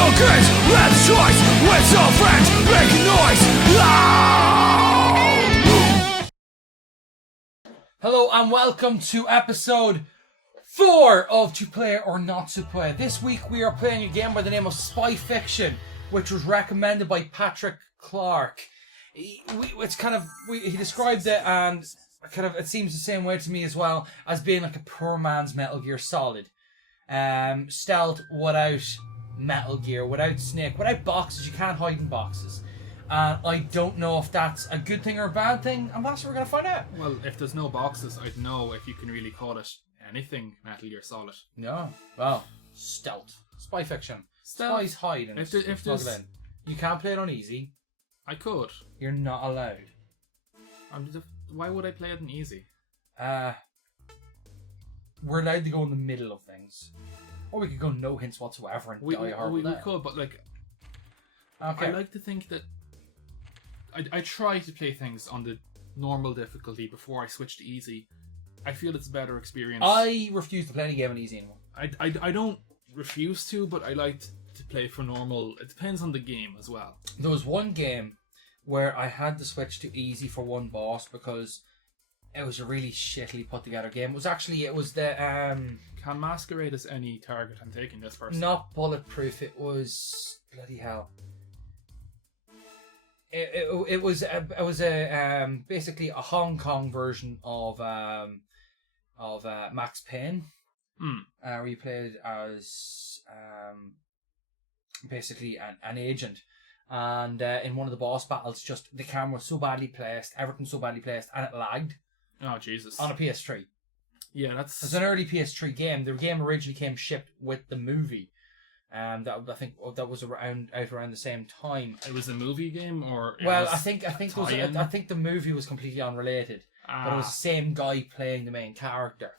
your kids, let's choice with some friends, make noise loud. Hello and welcome to episode 4 of To Play or Not To Play. This week we are playing a game by the name of Spy Fiction, which was recommended by Patrick Clarke. He described it, and it seems the same way to me as well, as being like a poor man's Metal Gear Solid. Stealth without Metal Gear, without Snake, without boxes. You can't hide in boxes. I don't know if that's a good thing or a bad thing, and that's what we're going to find out. Well, if there's no boxes, I'd know if you can really call it anything Metal Gear Solid. No. Well, stealth. Spy Fiction. Stealth. Spies hide and If plug it in. You can't play it on easy. I could. You're not allowed. Why would I play it in easy? We're allowed to go in the middle of things. Or we could go no hints whatsoever and die horribly. We could, but okay. I like to think that I try to play things on the normal difficulty before I switch to easy. I feel it's a better experience. I refuse to play any game on easy anymore. I don't refuse to, but I like to play for normal. It depends on the game as well. There was one game where I had to switch to easy for one boss because it was a really shittily put together game. It was the Can Masquerade as any target I'm taking this person? not bulletproof. It was bloody hell. It was basically a Hong Kong version of Max Payne, where you played as basically an agent, and in one of the boss battles, just the camera was so badly placed, everything so badly placed, and it lagged. Oh Jesus! On a PS3. Yeah, that's. It's an early PS3 game. The game originally came shipped with the movie. I think that was out around the same time. It was a movie game, or I think the movie was completely unrelated, but it was the same guy playing the main character,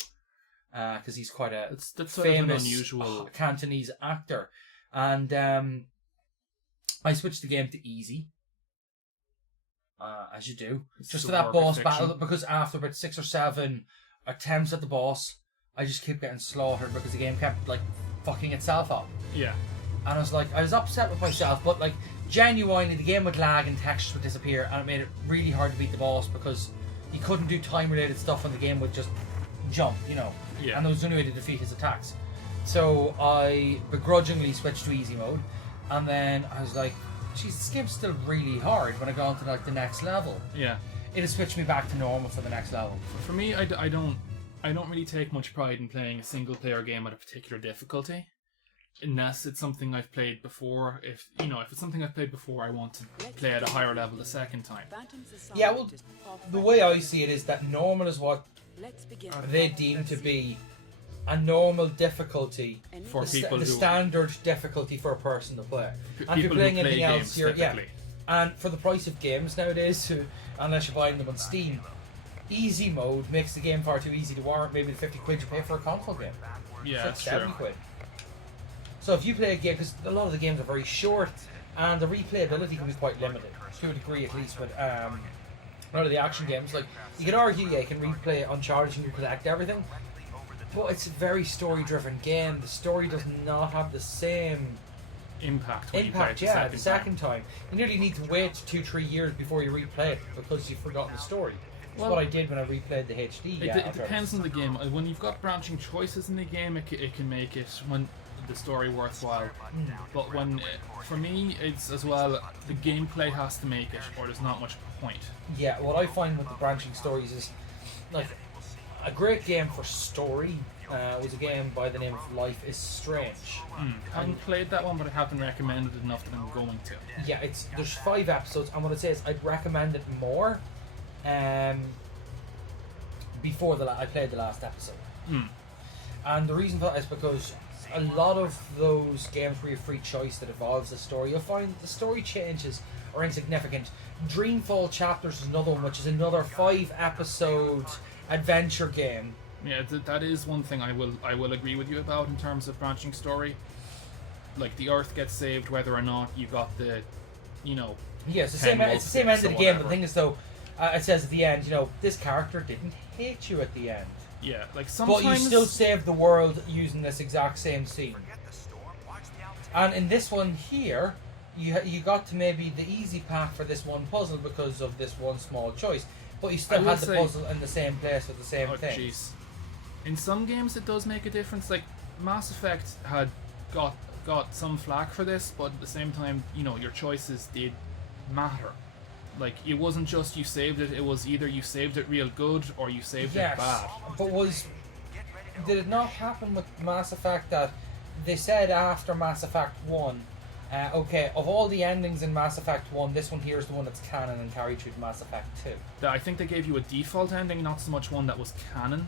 because he's quite a that's famous an unusual Cantonese actor, and I switched the game to easy, as you do, just for that boss battle, because after about 6 or 7 attempts at the boss, I just kept getting slaughtered because the game kept fucking itself up. Yeah. And I was upset with myself, but genuinely the game would lag and textures would disappear, and it made it really hard to beat the boss because you couldn't do time related stuff and the game would just jump, Yeah. and there was no way to defeat his attacks. So I begrudgingly switched to easy mode, and then I was like, geez, this game's still really hard when I got on to the next level. Yeah. It has switched me back to normal for the next level. For me, I don't really take much pride in playing a single player game at a particular difficulty, unless it's something I've played before. If it's something I've played before, I want to play at a higher level the second time. Yeah, well, the way I see it is that normal is what they deem to be a normal difficulty for people, the standard difficulty for a person to play. And if you're People playing who play anything games, else, you're typically. And for the price of games nowadays, unless you're buying them on Steam, easy mode makes the game far too easy to warrant maybe the 50 quid you pay for a console game. Yeah, it's that's like 70 true. quid. So if you play a game, because a lot of the games are very short, and the replayability can be quite limited, to a degree at least, with a lot of the action games, you could argue, you can replay Uncharted and you collect everything, but it's a very story-driven game. The story does not have the same impact when you play it the second time. You nearly need to wait 2-3 years before you replay it because you've forgotten the story. That's what I did when I replayed the HD. It depends on the game. When you've got branching choices in the game, it can make it the story worthwhile. But for me, it's as well, the gameplay has to make it, or there's not much point. Yeah, what I find with the branching stories is, a great game for story was a game by the name of Life is Strange. I haven't played that one, but I haven't recommended it enough that I'm going to. Yeah, there's 5 episodes, and what I'd say is I'd recommend it more before I played the last episode. And the reason for that is because a lot of those games where you have free choice that evolves the story, you'll find the story changes are insignificant. Dreamfall Chapters is another one, which is another 5-episode adventure game. Yeah, that is one thing I will agree with you about in terms of branching story. The Earth gets saved whether or not you got the, Yeah, it's the same end of the game. But the thing is, though, it says at the end, this character didn't hate you at the end. Yeah, sometimes. But you still saved the world using this exact same scene. And in this one here, you got to maybe the easy path for this one puzzle because of this one small choice, but you still had the puzzle in the same place with the same thing. Jeez. In some games it does make a difference. Like Mass Effect had got some flack for this, but at the same time, you know, your choices did matter. Like, it wasn't just you saved it, it was either you saved it real good or you saved it bad. But did it not happen with Mass Effect that they said after Mass Effect 1, okay, of all the endings in Mass Effect 1, this one here is the one that's canon and carried through to Mass Effect 2. I think they gave you a default ending, not so much one that was canon.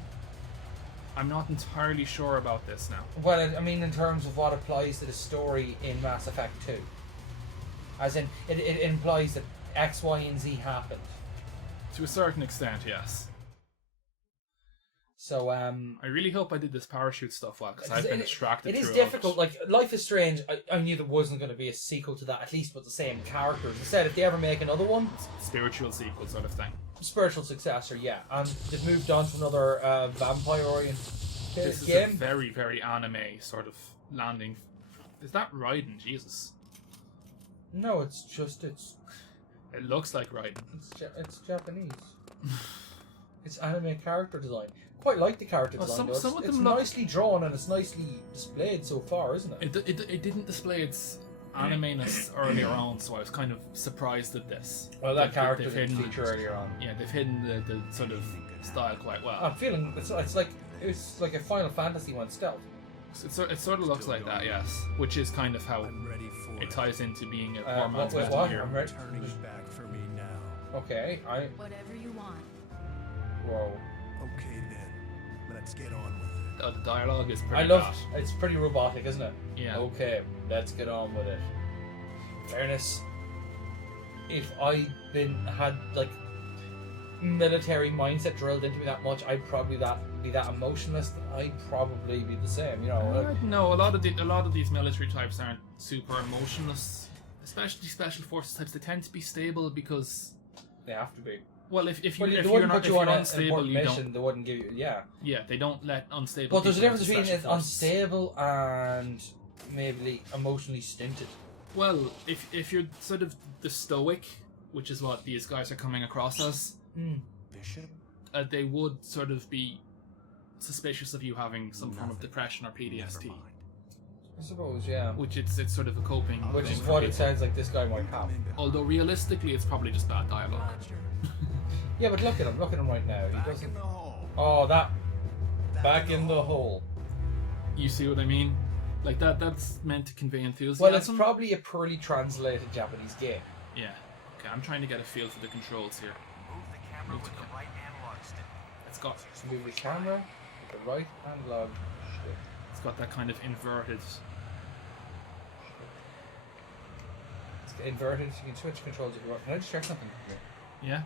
I'm not entirely sure about this now. Well, I mean in terms of what applies to the story in Mass Effect 2. As in, it implies that X, Y, and Z happened. To a certain extent, yes. So, I really hope I did this parachute stuff well, because I've been distracted through it. It is difficult. Like, Life is Strange, I knew there wasn't going to be a sequel to that, at least with the same characters. Instead, if they ever make another one... Spiritual sequel sort of thing. Spiritual successor, yeah. And they've moved on to another vampire-oriented game. This is a very, very anime sort of landing. Is that Raiden? Jesus. No, it's... It looks like Raiden. It's Japanese. It's anime character design. Quite like the character design. Some of them it's nicely drawn and it's nicely displayed so far, isn't it? It didn't display its anime-ness earlier on, so I was kind of surprised at this. Well, that character didn't feature earlier on. Yeah, they've hidden the sort of style quite well. I'm feeling it's like a Final Fantasy one stealth. It sort of looks like that, yes. Which is kind of how it ties into being a poor man's Metal Gear. I'm ready. Turning back for me now. Okay, Whatever you want. Whoa. Okay then, let's get on with it. The dialogue is pretty It's pretty robotic, isn't it? Yeah. Okay, let's get on with it. Fairness, if I had like military mindset drilled into me that much, I'd probably be that emotionless. I'd probably be the same, you know. No, a lot of these military types aren't super emotionless, especially special forces types. They tend to be stable because they have to be. Well, if you're unstable, you don't. They wouldn't give you. Yeah, they don't let unstable. But there's a difference between unstable and maybe emotionally stinted. Well, if you're sort of the stoic, which is what these guys are coming across as, Bishop, they would sort of be suspicious of you having some form of depression or PTSD. I suppose, yeah. Which it's sort of a coping. Which is what it sounds like this guy might have. Although realistically, it's probably just bad dialogue. Yeah, but look at him right now. He doesn't. Oh, that back in the hole. You see what I mean? Like that's meant to convey enthusiasm. Well, it's probably a poorly translated Japanese game. Yeah. Okay, I'm trying to get a feel for the controls here. move the camera with the right analog stick. It's got Move the camera with the right analog stick. It's got that kind of inverted. It's inverted. You can switch controls if you want. Can I just check something? Yeah.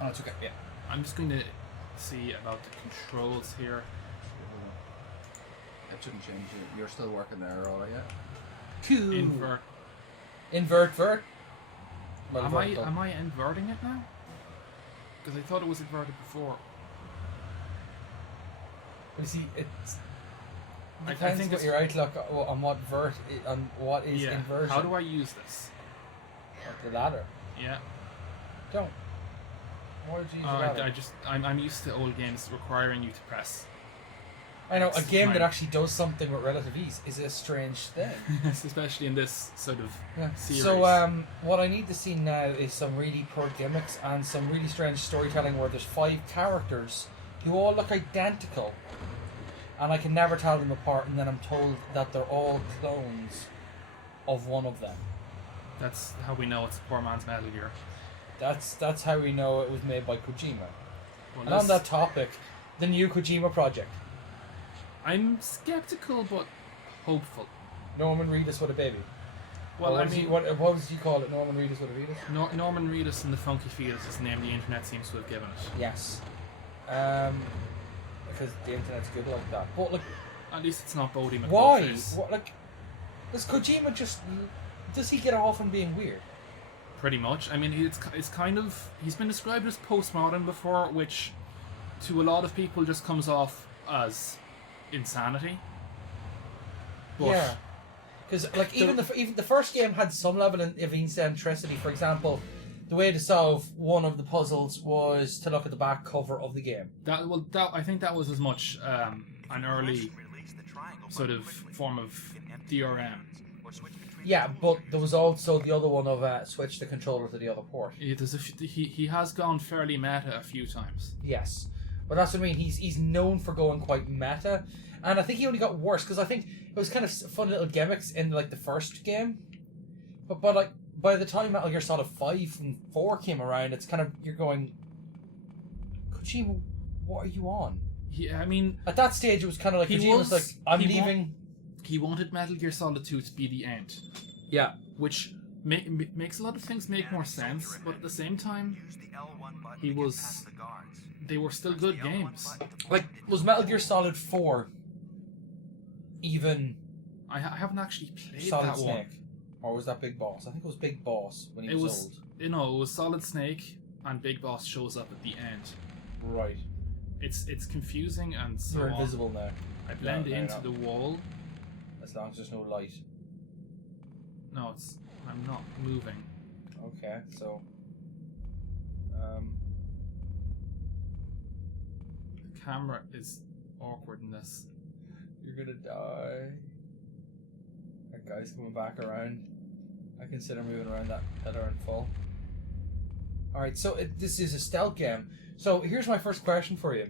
Oh, it's okay. Yeah. I'm just going to see about the controls here. That shouldn't change it. You're still working there, are you? Cool. Invert. Vert. Am I inverting it now? Because I thought it was inverted before. You see, it's I depends think what your outlook on what on what is inversion. How do I use this? The ladder. Yeah. Don't. Why did you use the ladder? I'm used to old games requiring you to press. I know, a game that actually does something with relative ease is a strange thing. Especially in this sort of series. So, what I need to see now is some really poor gimmicks and some really strange storytelling where there's 5 characters who all look identical. And I can never tell them apart, and then I'm told that they're all clones of one of them. That's how we know it's a poor man's Metal Gear. That's how we know it was made by Kojima. Well, and on that topic, the new Kojima project. I'm skeptical but hopeful. Norman Reedus with a baby. Well, what would you call it? Norman Reedus with a Reedus? Norman Reedus and the Funky Fetus is the name the internet seems to have given it. Yes. Because the internet's good like that. But like, at least it's not Bodie McBoatface. why? What, like, does Kojima does he get off on being weird? Pretty much. I mean, it's kind of, he's been described as postmodern before, which to a lot of people just comes off as insanity. But yeah. Because like even the first game had some level of eccentricity. For example, the way to solve one of the puzzles was to look at the back cover of the game. I think that was as much an early sort of form of DRM. Yeah, but there was also the other one of switch the controller to the other port. He has gone fairly meta a few times. Yes, but that's what I mean. He's known for going quite meta, and I think he only got worse because I think it was kind of fun little gimmicks in like the first game, but like by the time Metal Gear Solid 5 and 4 came around, it's kind of you're going, Kojima, what are you on? Yeah, I mean, at that stage it was kind of like Kojima was like, I'm leaving. He wanted Metal Gear Solid 2 to be the end. Yeah. Which makes a lot of things make more sense, but at the same time, they were still good games. Like, was Metal Gear Solid 4 even... I haven't actually played Solid that Snake? one. Or was that Big Boss? I think it was Big Boss when he was old. You know, it was Solid Snake, and Big Boss shows up at the end. Right. It's confusing and so You're on. invisible now. I blend into the wall. As long as there's no light. No, I'm not moving. Okay, so... The camera is awkward in this. You're gonna die. That guy's coming back around. I consider moving around that around full. Alright, so this is a stealth game. So here's my first question for you.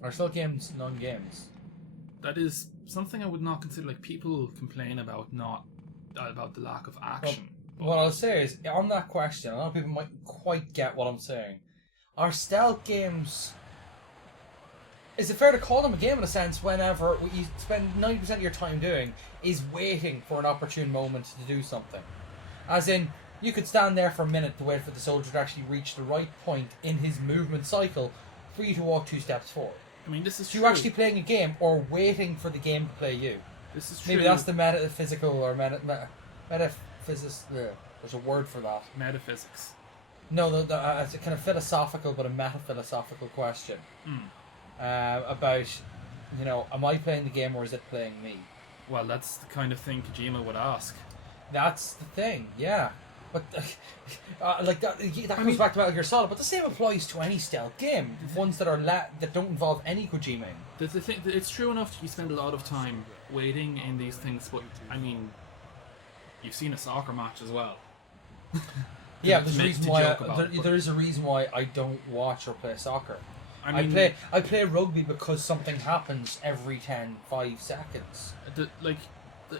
Are stealth games non-games? That is something I would not consider. Like, people complain about about the lack of action. What I'll say is, on that question, a lot of people might quite get what I'm saying. Are stealth games... Is it fair to call them a game in a sense whenever what you spend 90% of your time doing is waiting for an opportune moment to do something? As in, you could stand there for a minute to wait for the soldier to actually reach the right point in his movement cycle for you to walk 2 steps forward. I mean, this is So true. you're actually playing a game or waiting for the game to play you. This is true. Maybe that's the metaphysical or metaphysics. There's a word for that. Metaphysics. No, it's a kind of philosophical, but a meta-philosophical question about, you know, am I playing the game or is it playing me? Well, that's the kind of thing Kojima would ask. That's the thing, yeah. But like that comes back to Metal Gear Solid. But the same applies to any stealth game, ones that are that don't involve any Kojima. The thing, it's true enough. You spend a lot of time waiting in these things, but I mean, you've seen a soccer match as well. Yeah, there's a reason why there is a reason why I don't watch or play soccer. I mean, I play rugby because something happens every 5 seconds.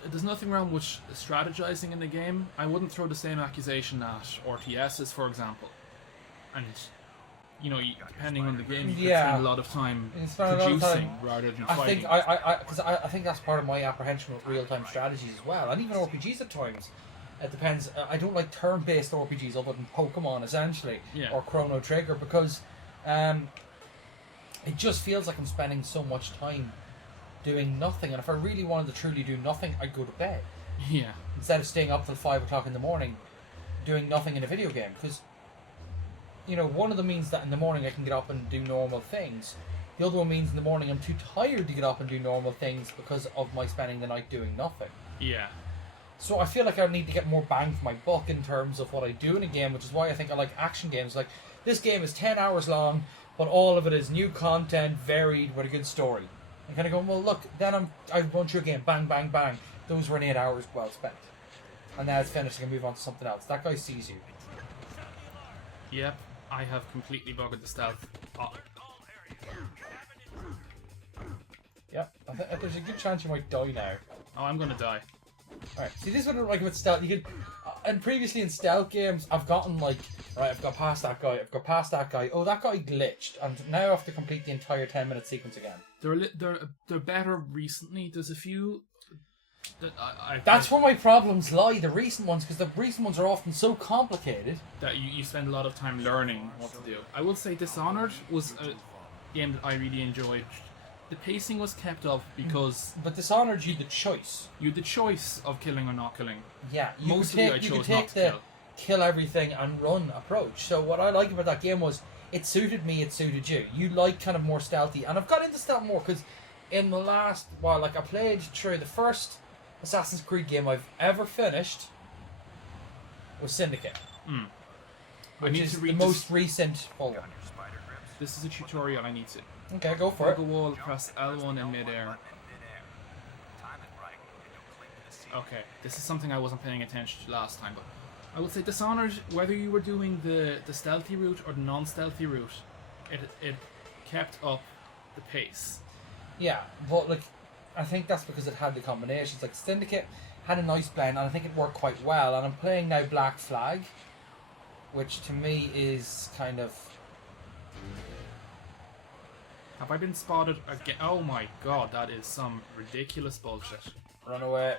There's nothing wrong with strategizing in the game. I wouldn't throw the same accusation at RTSs, for example. And, you know, depending on the game, you could spend a lot of time producing rather than fighting. I think that's part of my apprehension with real-time strategies as well, and even RPGs at times. It depends. I don't like turn-based RPGs other than Pokemon, essentially, or Chrono Trigger, because it just feels like I'm spending so much time doing nothing, and if I really wanted to truly do nothing, I'd go to bed. Yeah. Instead of staying up till 5 o'clock in the morning doing nothing in a video game. Because, you know, one of them means that in the morning I can get up and do normal things. The other one means in the morning I'm too tired to get up and do normal things because of my spending the night doing nothing. Yeah. So I feel like I need to get more bang for my buck in terms of what I do in a game, which is why I think I like action games. Like, this game is 10 hours long, but all of it is new content, varied, with a good story. I'm kind of going, well, look, then I've run through a game, bang, bang, bang. Those were 8 hours well spent. And now it's finished, I can move on to something else. That guy sees you. Yep, I have completely buggered the stealth. Yep, there's a good chance you might die now. Oh, I'm gonna die. Alright, see, this is what I like about stealth. You could, and previously in stealth games, I've gotten like, right, I've got past that guy, oh, that guy glitched, and now I have to complete the entire 10-minute sequence again. They're better recently. There's a few that That's where my problems lie, the recent ones, because the recent ones are often so complicated that you spend a lot of time learning what to do. I will say Dishonored was a game that I really enjoyed. The pacing was kept up because... But Dishonored, you had the choice. You had the choice of killing or not killing. Yeah, Mostly I chose not to kill everything and run approach. So what I like about that game was it suited me, it suited you. You like kind of more stealthy. And I've got into stealth more because in the last... Well, like I played through the first Assassin's Creed game I've ever finished was Syndicate. Which need is to the read most recent full one. This is a tutorial I need to. Okay, go for Hug a it. wall, press L1 in midair. Okay, this is something I wasn't paying attention to last time, but I would say Dishonored, whether you were doing the stealthy route or the non-stealthy route, it kept up the pace. Yeah, but like, I think that's because it had the combinations. Like Syndicate had a nice blend, and I think it worked quite well. And I'm playing now Black Flag, which to me is kind of. Have I been spotted again? Oh my god, that is some ridiculous bullshit. Run away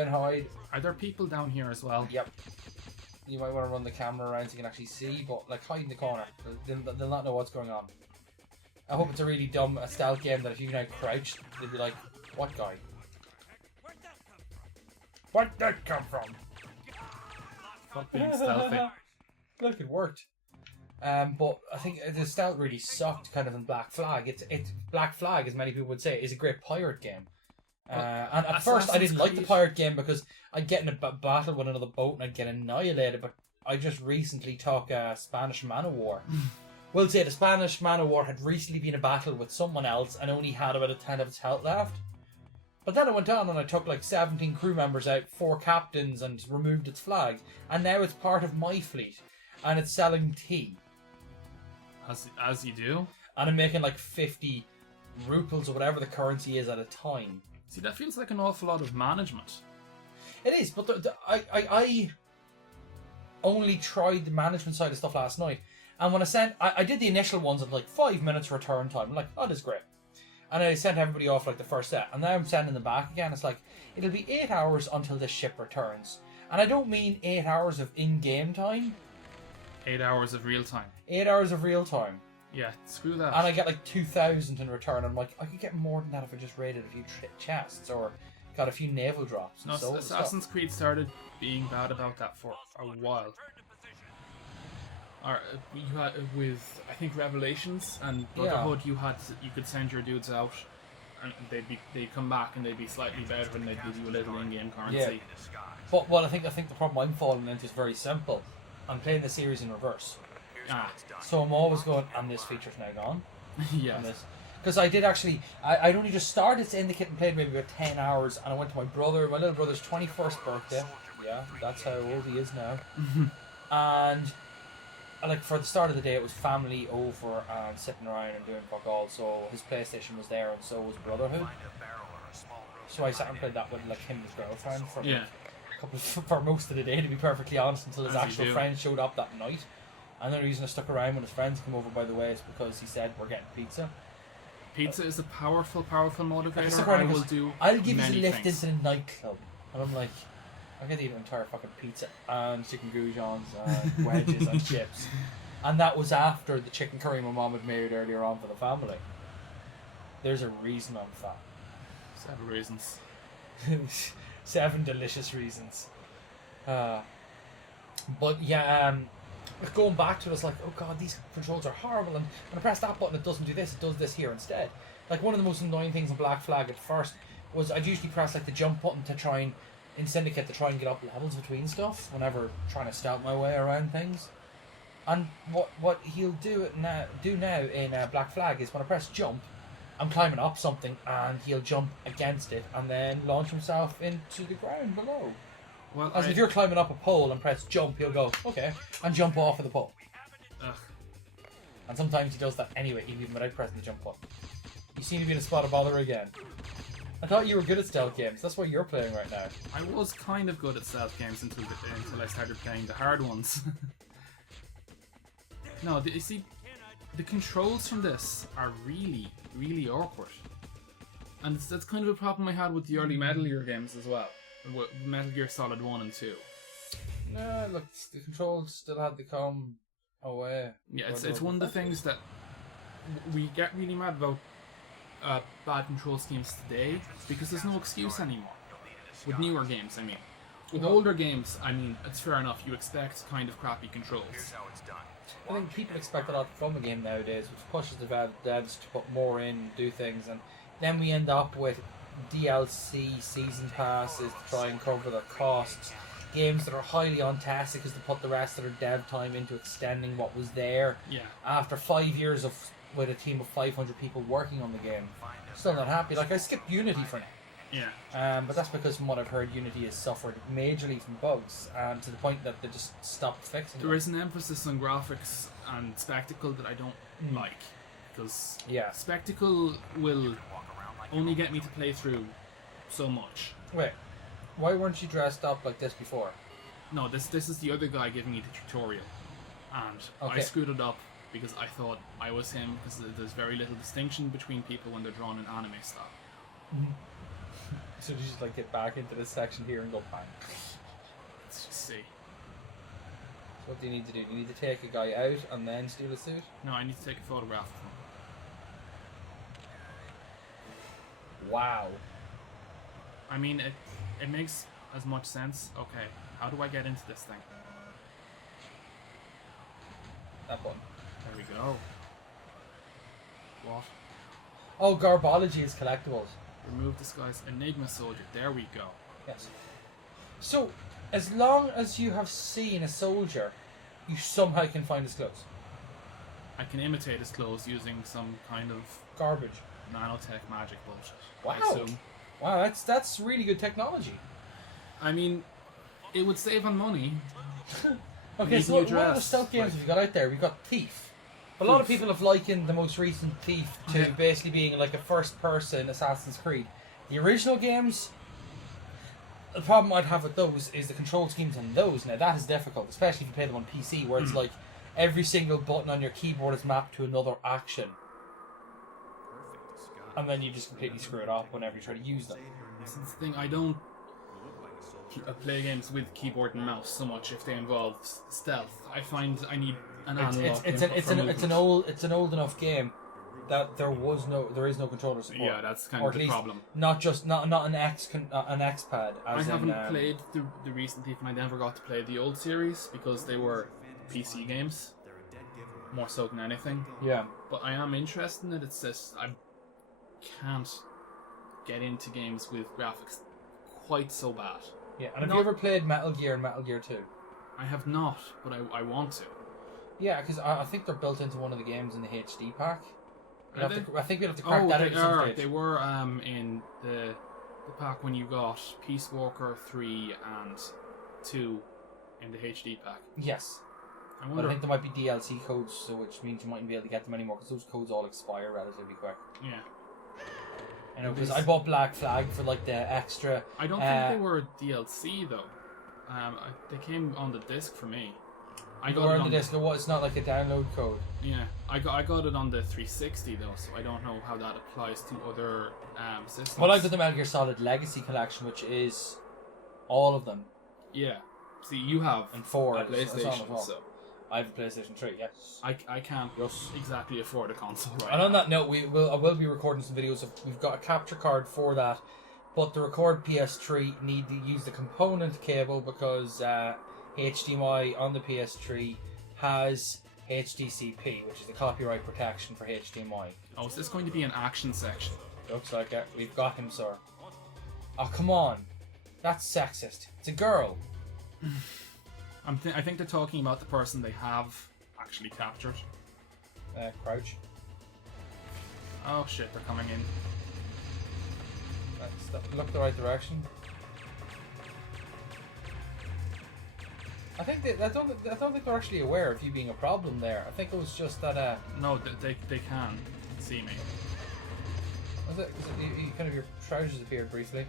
and hide. Are there people down here as well? Yep. You might want to run the camera around so you can actually see, but like hide in the corner. They'll not know what's going on. I hope it's a really dumb stealth game that if you now crouch, they'll be like, "What guy? Where'd that come from?" Fuck being stealthy. Look, it worked. But I think the stealth really sucked kind of in Black Flag. It's Black Flag, as many people would say, is a great pirate game. And at first I didn't like the pirate game because I'd get in a battle with another boat and I'd get annihilated, but I just recently took a Spanish man of war. We'll say the Spanish man of war had recently been in a battle with someone else and only had about a 10 of its health left. But then I went on and I took like 17 crew members out, 4 captains, and removed its flag. And now it's part of my fleet. And it's selling tea. As you do. And I'm making like 50 ruples or whatever the currency is at a time. See, that feels like an awful lot of management. It is, but I only tried the management side of stuff last night. And when I did the initial ones at like 5 minutes return time. I'm like, oh, this is great. And I sent everybody off like the first set. And now I'm sending them back again. It's like, it'll be 8 hours until this ship returns. And I don't mean 8 hours of in-game time. 8 hours of real time. 8 hours of real time. Yeah, screw that. And I get like 2,000 in return. I'm like, I could get more than that if I just raided a few chests or got a few naval drops. No, And Assassin's Creed started being bad about that for a while. Or you had with I think Revelations and Brotherhood, you could send your dudes out, and they'd come back and they'd be slightly better and they'd give you a little in-game currency. Yeah. But well, I think the problem I'm falling into is very simple. I'm playing the series in reverse. So I'm always going, and this feature's now gone. Yes. Because I did actually, I'd only just started Syndicate and played maybe about 10 hours, and I went to my little brother's 21st birthday. Yeah, that's how old he is now. And like for the start of the day, it was family over and sitting around and doing fuck all. So his PlayStation was there, and so was Brotherhood. So I sat and played that with like him and his girlfriend for most of the day, to be perfectly honest, until his actual friend showed up that night. And the reason I stuck around when his friends come over, by the way, is because he said we're getting pizza. Pizza is a powerful motivator. I'll give you a lift into the nightclub, and I'm like, I could eat an entire fucking pizza and chicken goujons and wedges and chips. And that was after the chicken curry my mom had made earlier on for the family. There's a reason I'm fat. 7 reasons. 7 delicious reasons. But yeah, going back to it, it's like, oh god, these controls are horrible, and when I press that button it doesn't do this, it does this here instead. Like one of the most annoying things in Black Flag at first was I'd usually press like the jump button to try and, in Syndicate, to try and get up levels between stuff whenever trying to scout my way around things. And what he'll do now in Black Flag is when I press jump, I'm climbing up something and he'll jump against it and then launch himself into the ground below. Well, if you're climbing up a pole and press jump, he'll go, okay, and jump off of the pole. Ugh. And sometimes he does that anyway, even without pressing the jump button. You seem to be in a spot of bother again. I thought you were good at stealth games. That's what you're playing right now. I was kind of good at stealth games until I started playing the hard ones. No, you see, the controls from this are really, really awkward. And that's kind of a problem I had with the early Metal Gear games as well. Metal Gear Solid 1 and 2. No, look, the controls still had to come away. Yeah, it's one of the things that we get really mad about bad control schemes today, because there's no excuse anymore. With newer games, I mean. With older games, I mean, it's fair enough, you expect kind of crappy controls. I think people expect a lot from a game nowadays, which pushes the devs to put more in, do things, and then we end up with DLC season passes to try and cover their costs. Games that are highly untested because they put the rest of their dev time into extending what was there. Yeah. After 5 years with a team of 500 people working on the game, still not happy. Like I skipped Unity for now. Yeah. But that's because from what I've heard, Unity has suffered majorly from bugs, to the point that they just stopped fixing There them. is an emphasis on graphics and spectacle that I don't like, because spectacle will only get me to play through so much. Wait, why weren't you dressed up like this before? No, this is the other guy giving me the tutorial, and I Okay. screwed it up because I thought I was him, because there's very little distinction between people when they're drawn in anime style. So you just like get back into this section here and go bang. Let's just see. So what do you need to do? You need to take a guy out and then steal the suit? No, I need to take a photograph of him. Wow. I mean, it makes as much sense. Okay, how do I get into this thing? That one. There we go. What? Oh, Garbology is collectibles. Remove disguise Enigma Soldier. There we go. Yes. So, as long as you have seen a soldier, you somehow can find his clothes. I can imitate his clothes using some kind of Garbage. nanotech magic bullshit. I Wow. assume. Wow, that's really good technology. I mean, it would save on money. Okay, Making so you what other dress, stealth games like- have you got out there? We've got Thief. A lot of Thief. people have likened the most recent Thief to Yeah. basically being like a first-person Assassin's Creed. The original games, the problem I'd have with those is the control schemes on those. Now that is difficult, especially if you play them on PC, where it's like every single button on your keyboard is mapped to another action, and then you just completely screw it up whenever you try to use them. This is the thing. I don't play games with keyboard and mouse so much if they involve stealth. I find I need an analog It's input for movement. an old enough game that there is no controller support. Yeah, that's kind Or of at the least problem. Not an X pad. I haven't played the recent Thief, and I never got to play the old series because they were PC games more so than anything. Yeah. But I am interested in it. It's just I can't get into games with graphics quite so bad. Yeah. And have Not- you ever played Metal Gear and Metal Gear 2? I have not, but I want to. Yeah, because I think they're built into one of the games in the HD pack. Are they? I think we'll have to crack that out they at some are. stage. They were in the pack when you got Peace Walker 3 and 2 in the HD pack. Yes. I But wonder. I think there might be DLC codes, so which means you mightn't be able to get them anymore because those codes all expire relatively quick. Yeah. You know, because I bought Black Flag for like the extra. I don't think they were DLC though. They came on the disc for me. I got Or it on on the disc. What? It's not like a download code. Yeah, I got it on the 360 though, so I don't know how that applies to other systems. Well, I've got the Metal Gear Solid Legacy Collection, which is all of them Yeah. See, you have and 4. a it's on as PlayStation, well. so I have a PlayStation 3. Yes. I can't exactly afford a console right And on now. that note, I will be recording some videos. We've got a capture card for that, but to record PS3, need to use the component cable because HDMI on the PS3 has HDCP, which is the copyright protection for HDMI. Oh, is this going to be an action section? Looks like it. We've got him, sir. Oh, come on. That's sexist. It's a girl. I think they're talking about the person they have actually captured. Crouch. Oh shit, they're coming in. Look the right direction. I don't think they're actually aware of you being a problem there. I think it was just that. No, they can see me. Was it you kind of your trousers appeared briefly?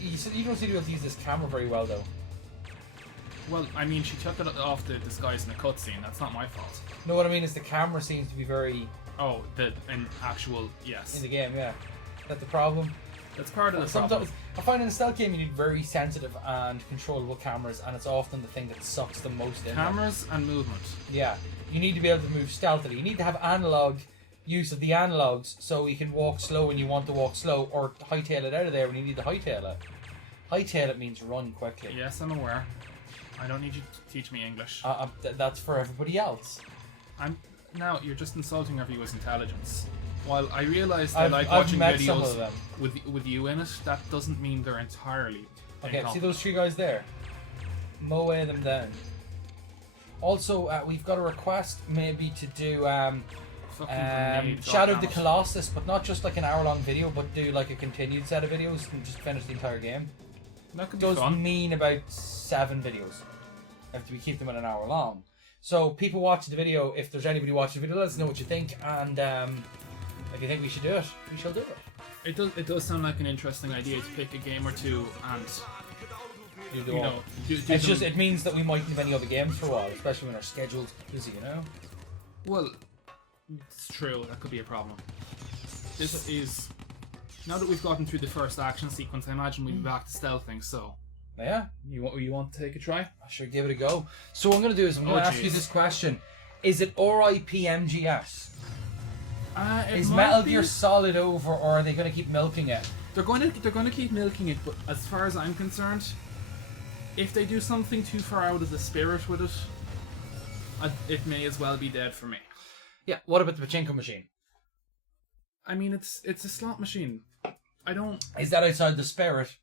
You said you don't seem to be able to use this camera very well though. Well, I mean, she took it off the disguise in the cutscene. That's not my fault. No, what I mean is the camera seems to be very Oh, an actual yes. in the game. Yeah, that's the problem. That's part of the problem. Sometimes I find in a stealth game you need very sensitive and controllable cameras, and it's often the thing that sucks the most in. Cameras and movement. Yeah, you need to be able to move stealthily. You need to have analog use of the analogs so you can walk slow when you want to walk slow, or hightail it out of there when you need to hightail it. Hightail it means run quickly. Yes, I'm aware. I don't need you to teach me English. That's for everybody else. Now you're just insulting our viewers' intelligence. While I realise I like I've watching met some of videos them. with you in it, that doesn't mean they're entirely Okay, see incompetent. those 3 guys there? Mow them down. Also, we've got a request maybe to do Fucking grenade, Shadow of the goddammit. Colossus, but not just like an hour-long video, but do like a continued set of videos and just finish the entire game. That could be Does fun. mean about 7 videos if we keep them at an hour long. So people watching the video, if there's anybody watching the video, let us know what you think, and if you think we should do it, we shall do it. It does sound like an interesting idea to pick a game or two and Do the you all. know do It's them- just, it means that we mightn't have any other games for a while, especially when our schedule's busy, you know? well, it's true. That could be a problem. This is now that we've gotten through the first action sequence. I imagine we'll be back to stealthing. So Yeah, you want to take a try? I should give it a go. So what I'm going to do is I'm going to ask you jeez. this question. Is it RIP MGS? It Is might Metal be- Gear Solid over, or are they going to keep milking it? They're going to keep milking it, but as far as I'm concerned, if they do something too far out of the spirit with it, it may as well be dead for me. Yeah, what about the pachinko machine? I mean, it's a slot machine. I don't. Is that outside the spirit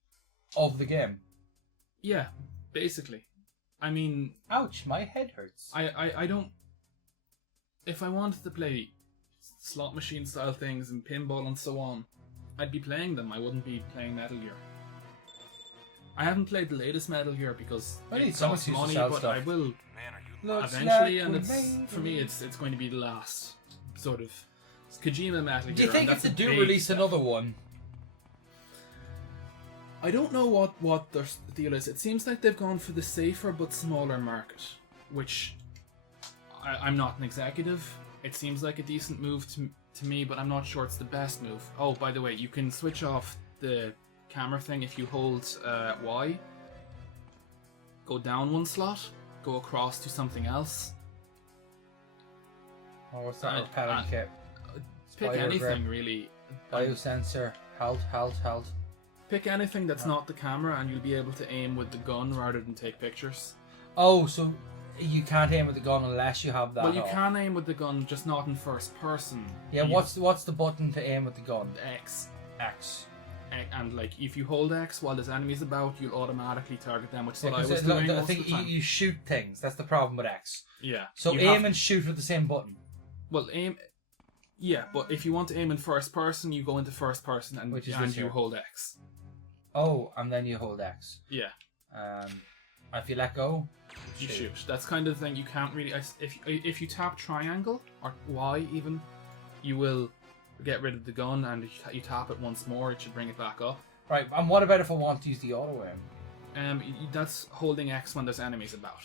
of the game? Yeah, basically. I mean, Ouch, my head hurts. I don't. If I wanted to play slot machine style things and pinball and so on, I'd be playing them. I wouldn't be playing Metal Gear. I haven't played the latest Metal Gear because I need it someone costs to use money, to sell but stuff. I will Looks eventually, like and we it's made for me, it. it's going to be the last sort of Kojima Metal Gear. Do you think and if that's they a do big release step. another one? I don't know what their deal is. It seems like they've gone for the safer but smaller market, which I'm not an executive. It seems like a decent move to me, but I'm not sure it's the best move. Oh, by the way, you can switch off the camera thing if you hold Y. Go down one slot, go across to something else. Or what's that Uh, repellent uh, kit? Pick Spider anything grip. really. Biosensor, health. Pick anything that's not the camera, and you'll be able to aim with the gun rather than take pictures. Oh, so you can't aim with the gun unless you have that. Well, you off. can aim with the gun, just not in first person. Yeah, You- what's the button to aim with the gun? X. X. And like, if you hold X while there's enemies about, you'll automatically target them, which is Yeah, what I 'cause was it- doing I most think of the time. you shoot things. That's the problem with X. Yeah. So you aim have- and shoot with the same button. well, aim. Yeah, but if you want to aim in first person, you go into first person and, Which is and this you here. hold X. Oh, and then you hold X. Yeah, If you let go, you shoot. That's kind of the thing. You can't really. If you tap triangle or Y even, you will get rid of the gun, and if you tap it once more, it should bring it back up. Right, and what about if I want to use the auto aim? That's holding X when there's enemies about.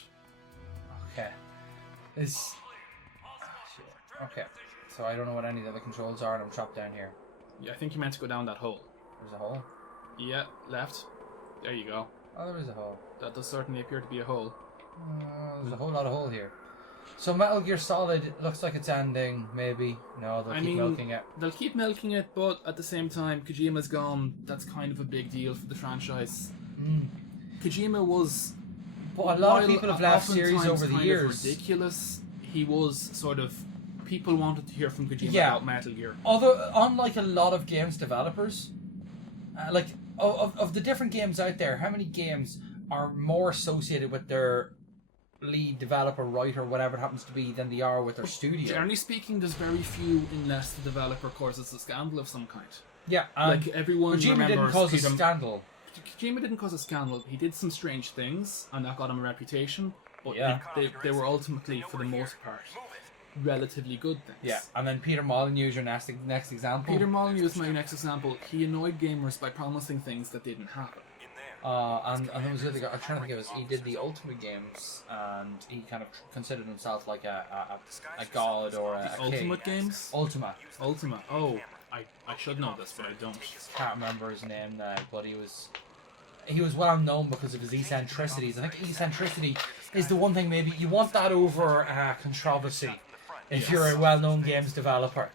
Okay. Is okay. So I don't know what any of the other controls are, and I'm trapped down here. Yeah, I think you meant to go down that hole. There's a hole. Yeah, left. There you go. Oh, there is a hole. That does certainly appear to be a hole. There's a whole lot of hole here. So Metal Gear Solid looks like it's ending. Maybe no, they'll keep milking it. They'll keep milking it, but at the same time, Kojima's gone. That's kind of a big deal for the franchise. Kojima was. But a lot of while people have left series oftentimes over the kind of years. ridiculous. He was sort of. People wanted to hear from Kojima Yeah. about Metal Gear. Although, unlike a lot of games developers, like of the different games out there, how many games are more associated with their lead developer, writer, whatever it happens to be, than they are with their studio? Generally speaking, there's very few unless the developer causes a scandal of some kind. Yeah, Like everyone Kojima remembers. didn't cause a Kojima- scandal. Kojima didn't cause a scandal. He did some strange things, and that got him a reputation. But Yeah. they were ultimately, for the most part, relatively good things. Yeah, and then Peter Molyneux is your next example. Peter Molyneux is my next example. He annoyed gamers by promising things that didn't happen. And there was the other guy, I'm trying to think of it. He did the Ultimate games, and he kind of considered himself like a god or a king. Ultimate games? Ultima. Ultima. Oh, I should know this, but I don't. Can't remember his name now, but he was well known because of his eccentricities. I think eccentricity is the one thing maybe you want that over controversy. If you're a well-known games developer,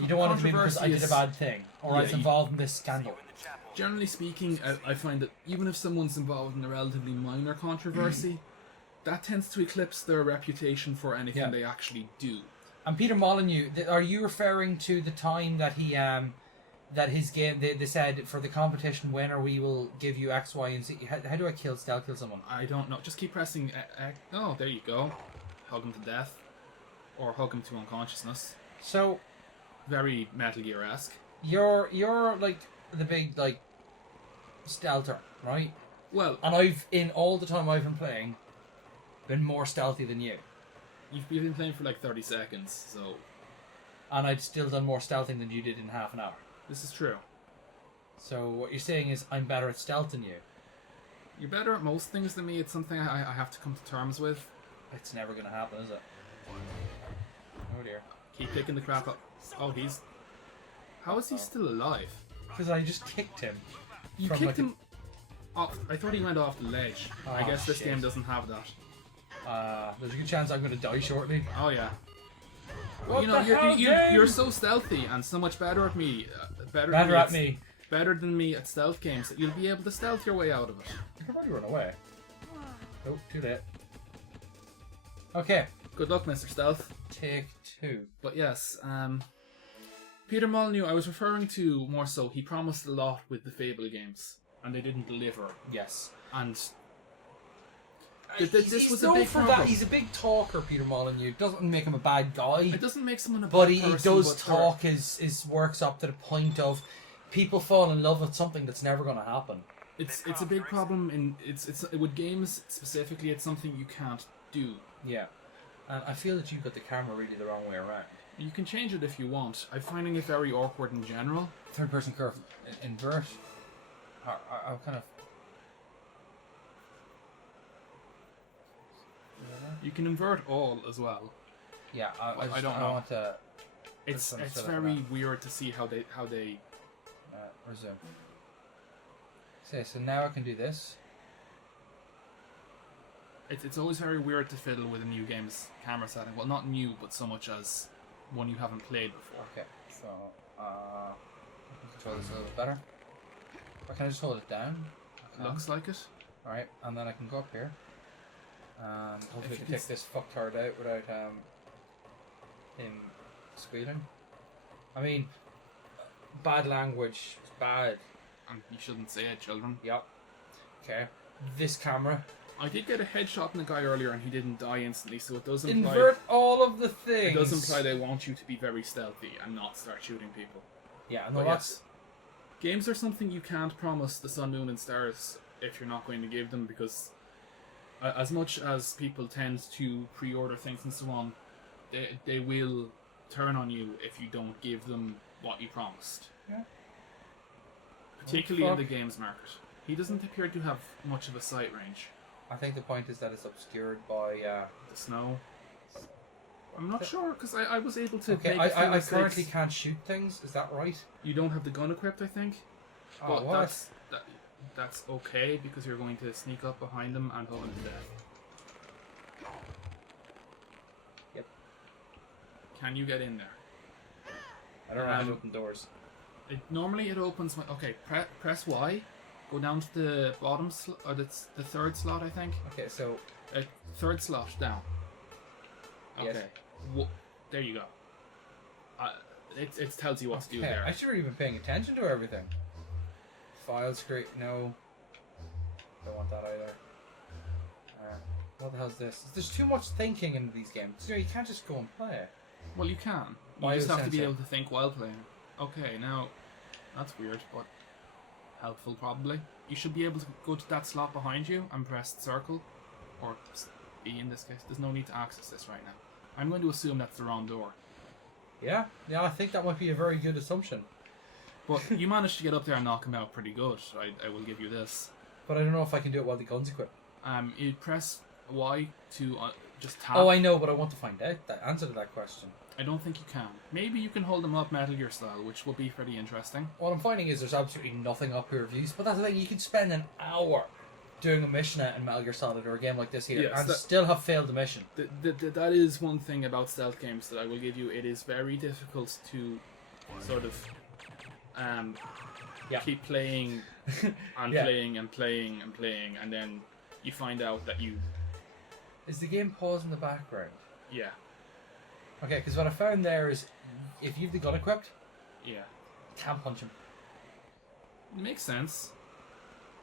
you don't want it to be because I did a bad thing or I was involved in this scandal. Generally speaking, I find that even if someone's involved in a relatively minor controversy, that tends to eclipse their reputation for anything Yeah. they actually do. And Peter Molyneux, are you referring to the time that he that his game they said for the competition winner we will give you X, Y, and Z? How do I kill someone? I don't know. Just keep pressing. Oh, there you go. Hug him to death, or hug him to unconsciousness. So, very Metal Gear-esque. You're like the big like stealther, right? Well, and I've in all the time I've been playing, been more stealthy than you. You've been playing for like 30 seconds, so. And I'd still done more stealthing than you did in half an hour. This is true. So what you're saying is I'm better at stealth than you. You're better at most things than me. It's something I have to come to terms with. It's never going to happen, is it? Oh dear. Keep picking the crap up. Oh, he's... How is he still alive? Because I just kicked him. You kicked him off. I thought he went off the ledge. Oh, I guess this shit. game doesn't have that. There's a good chance I'm going to die shortly. Oh yeah. What you know, the hell, game? you're so stealthy and so much better at me. Better than me at stealth games. That you'll be able to stealth your way out of it. You can probably run away. Oh, too late. Okay. Good luck, Mr. Stealth. Take 2. But yes, Peter Molyneux, I was referring to more so, he promised a lot with the Fable games, and they didn't deliver. Yes. And this was a big problem. He's a big talker, Peter Molyneux. Doesn't make him a bad guy. It doesn't make someone a bad person. But he does talk his works up to the point of people fall in love with something that's never going to happen. It's a big problem in it's with games specifically. It's something you can't do. Yeah, and I feel that you've got the camera really the wrong way around. You can change it if you want. I'm finding it very awkward in general. Third person curve invert. I'm kind of. You can invert all as well. Yeah, I don't know. Want to. It's very weird to see how they resume. So now I can do this. It's always very weird to fiddle with a new game's camera setting. Well, not new, but so much as one you haven't played before. Okay, so I can control this a little bit better. Or can I just hold it down? Looks like it. Alright, and then I can go up here. And hopefully I can take this fucktard out without him squealing. I mean, bad language is bad. And you shouldn't say it, children. Yep. Okay. This camera. I did get a headshot in the guy earlier and he didn't die instantly, so it does imply... Invert all of the things! It does imply they want you to be very stealthy and not start shooting people. Yeah, no, that's... Games are something you can't promise the sun, moon and stars if you're not going to give them, because as much as people tend to pre-order things and so on, they will turn on you if you don't give them what you promised. Yeah. Particularly in the games market. He doesn't appear to have much of a sight range. I think the point is that it's obscured by the snow. I'm not sure, because I was able to okay, make I currently can't shoot things, is that right? You don't have the gun equipped, I think. Oh, but what? that's okay, because you're going to sneak up behind them and hold him to death. Yep. Can you get in there? I don't know how to open doors. Normally it opens... Okay, press Y. Go down to the bottom slot, or it's the third slot, I think. Okay, so... third slot down. Okay. Yes. There you go. It tells you what to do there. I should have even been paying attention to everything. File screen, no. Don't want that either. What the hell's this? There's too much thinking in these games. You can't just go and play. Well, you can. You just have to be able to think while playing. Okay, now, that's weird, but helpful probably. You should be able to go to that slot behind you and press circle, or B in this case. There's no need to access this right now. I'm going to assume that's the wrong door. Yeah, I think that might be a very good assumption. But you managed to get up there and knock him out pretty good. I will give you this. But I don't know if I can do it while the gun's equipped. You press Y to just tap. Oh, I know, but I want to find out the answer to that question. I don't think you can. Maybe you can hold them up Metal Gear style, which will be pretty interesting. What I'm finding is there's absolutely nothing up here reviews, but that's the thing, you could spend an hour doing a mission in Metal Gear Solid or a game like this here, and still have failed the mission. That is one thing about stealth games that I will give you. It is very difficult to sort of keep playing and playing and playing and playing, and then you find out that you... Is the game paused in the background? Yeah. Okay, because what I found there is, if you've the gun equipped, Yeah. you can't punch him. It makes sense.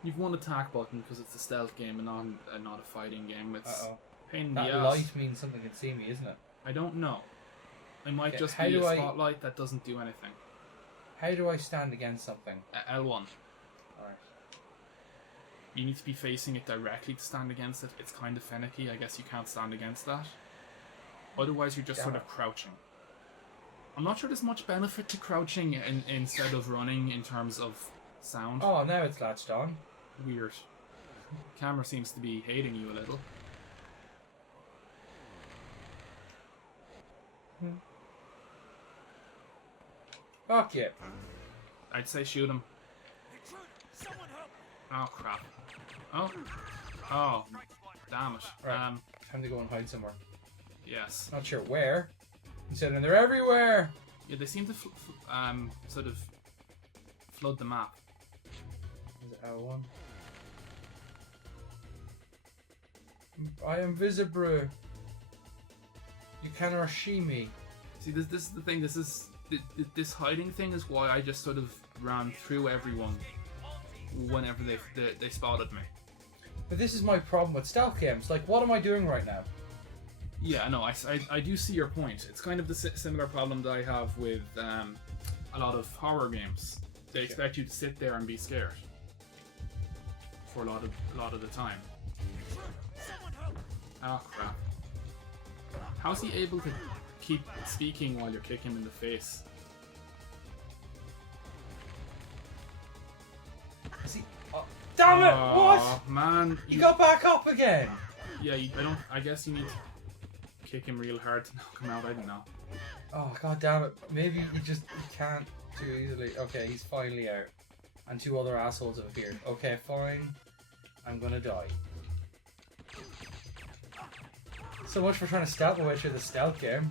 You've one attack button because it's a stealth game and not a fighting game. It's Uh-oh. pain in the That ass. light means something can see me, isn't it? I don't know. It might Okay, just how be a do I- spotlight that doesn't do anything. How do I stand against something? L1. Alright. You need to be facing it directly to stand against it. It's kind of finicky. I guess you can't stand against that. Otherwise, you're just Damn sort it. of crouching. I'm not sure there's much benefit to crouching instead of running in terms of sound. Oh, now it's latched on. Weird. Camera seems to be hating you a little. Fuck yeah. I'd say shoot him. Oh crap. Oh. Oh. Damn it. Right. Time to go and hide somewhere. Yes. Not sure where. He said, and they're everywhere. Yeah, they seem to sort of flood the map. Is it L1? I am visible. You cannot see me. See, this is the thing. This hiding thing is why I just sort of ran through everyone whenever they spotted me. But this is my problem with stealth games. Like, what am I doing right now? Yeah, no, I do see your point. It's kind of the similar problem that I have with a lot of horror games. They expect you to sit there and be scared for a lot of the time. Oh crap! How's he able to keep speaking while you're kicking him in the face? Is he... Oh, damn it! What? Man, You got back up again! Yeah, I guess you need to kick him real hard to knock him out. I don't know. Oh, god damn it. Maybe you can't too easily. Okay, he's finally out. And two other assholes have appeared. Okay, fine. I'm gonna die. So much for trying to stealth away through the stealth game.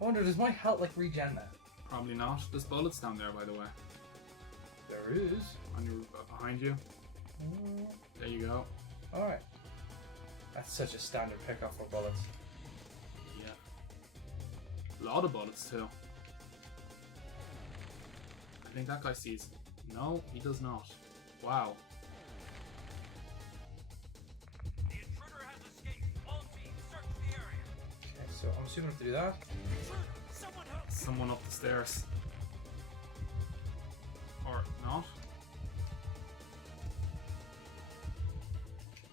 I wonder, does my health like regen now? Probably not. There's bullets down there, by the way. There is. On your behind you. There you go. Alright. That's such a standard pickup for bullets. Yeah. A lot of bullets too. I think that guy sees. No, he does not. Wow. The intruder has escaped. All teams search the area. Okay, so I'm assuming I have to do that. Someone help! Someone up the stairs. Or not.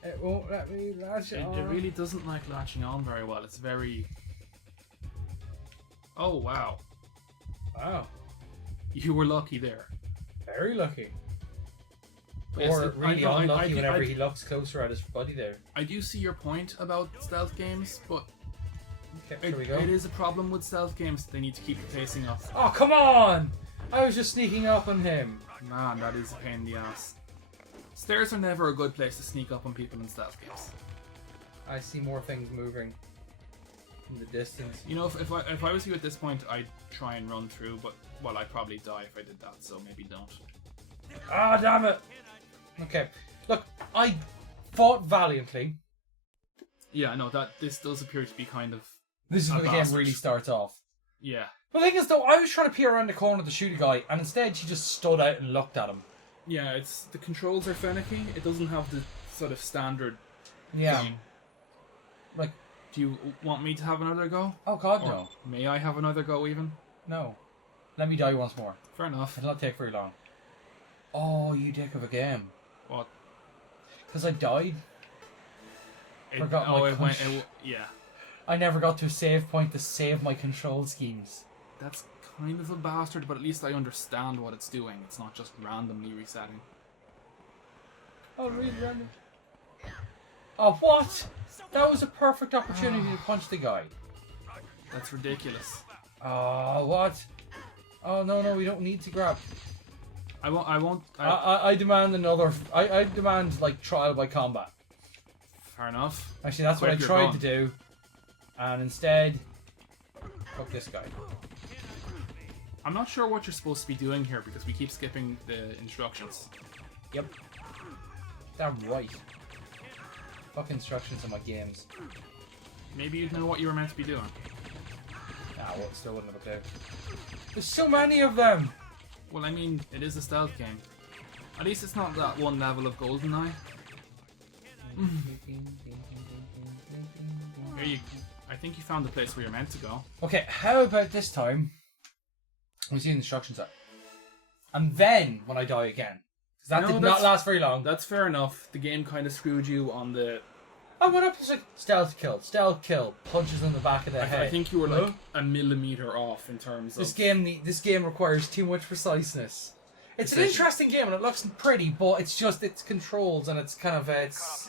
It won't let me latch It on. really doesn't like latching on very well. It's very... Oh, wow. Wow. You were lucky there. Very lucky. But Or yes, really unlucky whenever I- he looks closer at his buddy there. I do see your point about stealth games, but Okay, here we go. it is a problem with stealth games. They need to keep the pacing up. Oh, come on! I was just sneaking up on him. Man, that is a pain in the ass. Stairs are never a good place to sneak up on people in stealth games. I see more things moving in the distance. You know, if I was you at this point, I'd try and run through, but, well, I'd probably die if I did that, so maybe don't. Ah, damn it! Okay, look, I fought valiantly. Yeah, no, this does appear to be kind of... This is A where the game bastard. really starts off. Yeah. The thing is, though, I was trying to peer around the corner to shoot a guy, and instead she just stood out and looked at him. Yeah, it's... The controls are finicky. It doesn't have the sort of standard Yeah. thing. Like, Do you want me to have another go? oh god, Or no. may I have another go even? No. Let me die once more. Fair enough. It'll not take very long. Oh, you dick of a game. What? Because I died. It, Forgot oh, my it went... yeah. I never got to a save point to save my control schemes. That's kind of a bastard, but at least I understand what it's doing. It's not just randomly resetting. Oh, really random. Oh, what? That was a perfect opportunity to punch the guy. That's ridiculous. Oh, what? Oh, no, we don't need to grab. I won't... I demand another... I demand, like, trial by combat. Fair enough. Actually, that's what I Quick, you're tried gone. to do. And instead... Fuck this guy. I'm not sure what you're supposed to be doing here because we keep skipping the instructions. Yep. Damn right. Fuck instructions in my games. Maybe you'd know what you were meant to be doing. well, still wouldn't have a clue. There's so many of them! Well, I mean, it is a stealth game. At least it's not that one level of GoldenEye. Here you... I think you found the place where you're meant to go. Okay, how about this time we see the instructions are. And then, when I die again. Because that did not last very long. That's fair enough. The game kind of screwed you on the... I went up, it's like, stealth kill, punches in the back of the head. I think you were like a millimeter off in terms of... This game requires too much preciseness. It's an interesting game and it looks pretty, but it's controls and it's kind of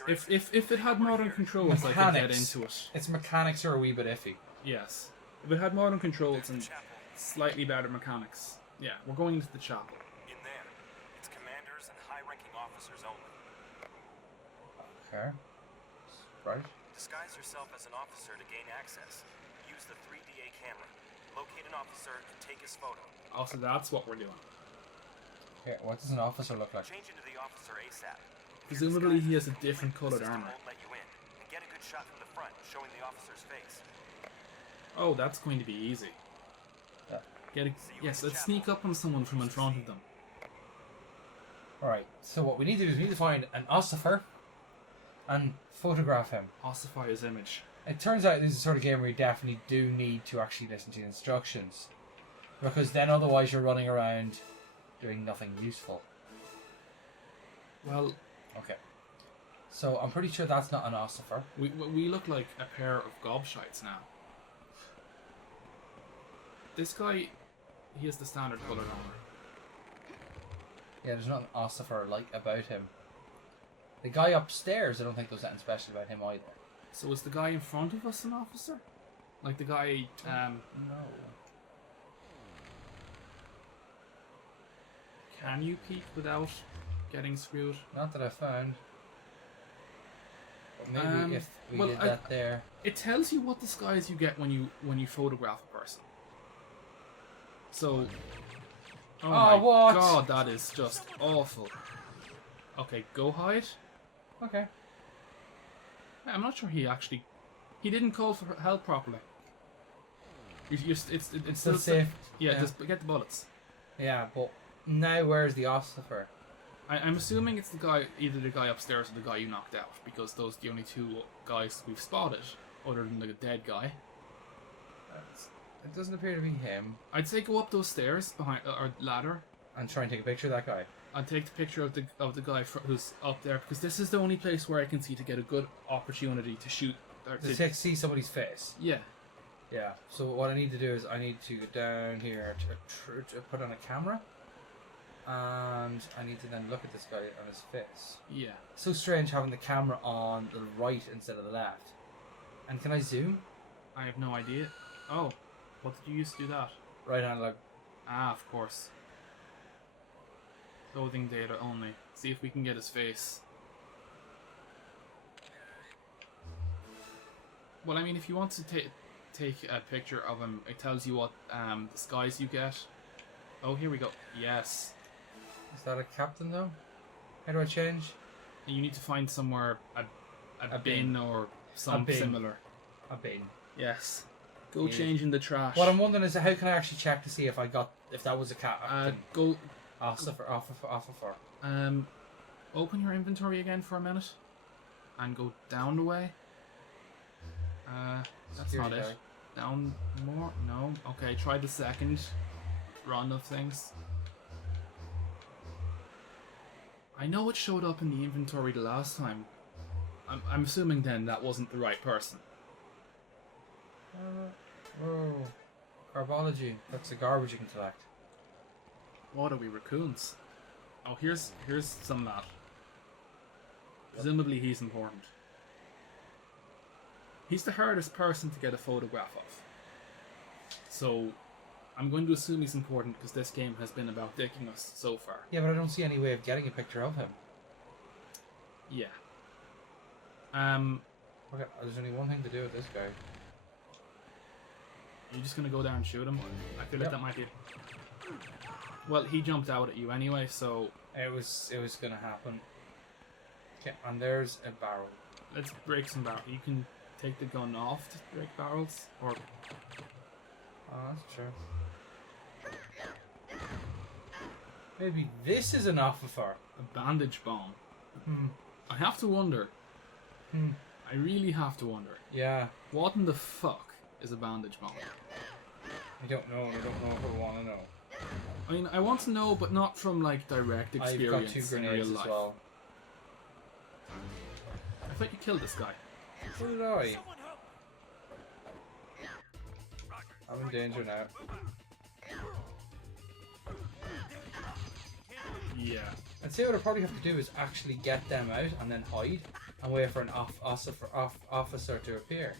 If it had modern controls, I could get into it. Its mechanics are a wee bit iffy. Yes, if it had modern controls and slightly better mechanics. Yeah, we're going into the chapel. In there, it's commanders and high-ranking officers only. Okay. Right. Disguise yourself as an officer to gain access. Use the 3DA camera. Locate an officer and take his photo. Also, that's what we're doing. Yeah, what does an officer look like? Change into the officer ASAP. Presumably he has a different coloured armor. Won't let you in. And get a good shot from the front, showing the officer's face. Oh, that's going to be easy. Yes, let's sneak up on someone from in front of them. Alright, so what we need to do is we need to find an ossifer and photograph him. Ossify his image. It turns out this is the sort of game where you definitely do need to actually listen to the instructions. Because then otherwise you're running around doing nothing useful. Well, okay. So I'm pretty sure that's not an ossifer. We look like a pair of gobshites now. This guy, he has the standard coloured armor. Yeah, there's nothing ossifer like about him. The guy upstairs, I don't think there's anything special about him either. So is the guy in front of us an officer? Like the guy, No. Can you peek without getting screwed? Not that I found. But maybe if we did that there. It tells you what disguise you get when you photograph a person. So, oh my what? god, that is just awful. Okay, go hide. Okay. I'm not sure he didn't call for help properly. It's still safe. Yeah, just get the bullets. Yeah, but now where's the ossifer? I'm assuming it's either the guy upstairs or the guy you knocked out, because those are the only two guys we've spotted, other than the dead guy. It doesn't appear to be him. I'd say go up those stairs behind or ladder And try and take a picture of that guy. and take the picture of the guy who's up there, because this is the only place where I can see to get a good opportunity to shoot. Or To see somebody's face. yeah. Yeah. So what I need to do is I need to go down here to put on a camera. And I need to then look at this guy on his face. Yeah. So strange having the camera on the right instead of the left. And can I zoom? I have no idea. Oh, what did you use to do that? Right hand, like. Ah, of course. Clothing data only. See if we can get his face. Well, I mean, if you want to take a picture of him, it tells you what disguise you get. Oh, here we go. Yes. Is that a captain though? How do I change? You need to find somewhere a bin. bin or something bin. similar. A bin. Yes. Go Yeah. change in the trash. What I'm wondering is how can I actually check to see if that was a captain? Go. Officer. Open your inventory again for a minute, and go down the way. That's not Security it. Down more? No. Okay, try the second run of things. I know it showed up in the inventory the last time. I'm assuming then that wasn't the right person. Oh, garbology. That's the garbage you can collect. What are we, raccoons? Oh, here's some of that. Presumably he's important. He's the hardest person to get a photograph of. So, I'm going to assume he's important because this game has been about dicking us so far. Yeah, but I don't see any way of getting a picture of him. Yeah. Okay, there's only one thing to do with this guy. You're just gonna go down and shoot him? I feel like Yep. that might be... Well, he jumped out at you anyway, so... It was gonna happen. Okay, and there's a barrel. Let's break some barrels. You can take the gun off to break barrels, or... Oh, that's true. Maybe this is an officer. A bandage bomb. Hmm. I have to wonder. Hmm. I really have to wonder. Yeah. What in the fuck is a bandage bomb? I don't know. I don't know if I want to know. I mean, I want to know, but not from like direct I've got experience 2 in grenades real as life. well. I thought you killed this guy. So did I. I'm in danger now. Yeah. I'd say what I probably have to do is actually get them out and then hide and wait for an officer to appear.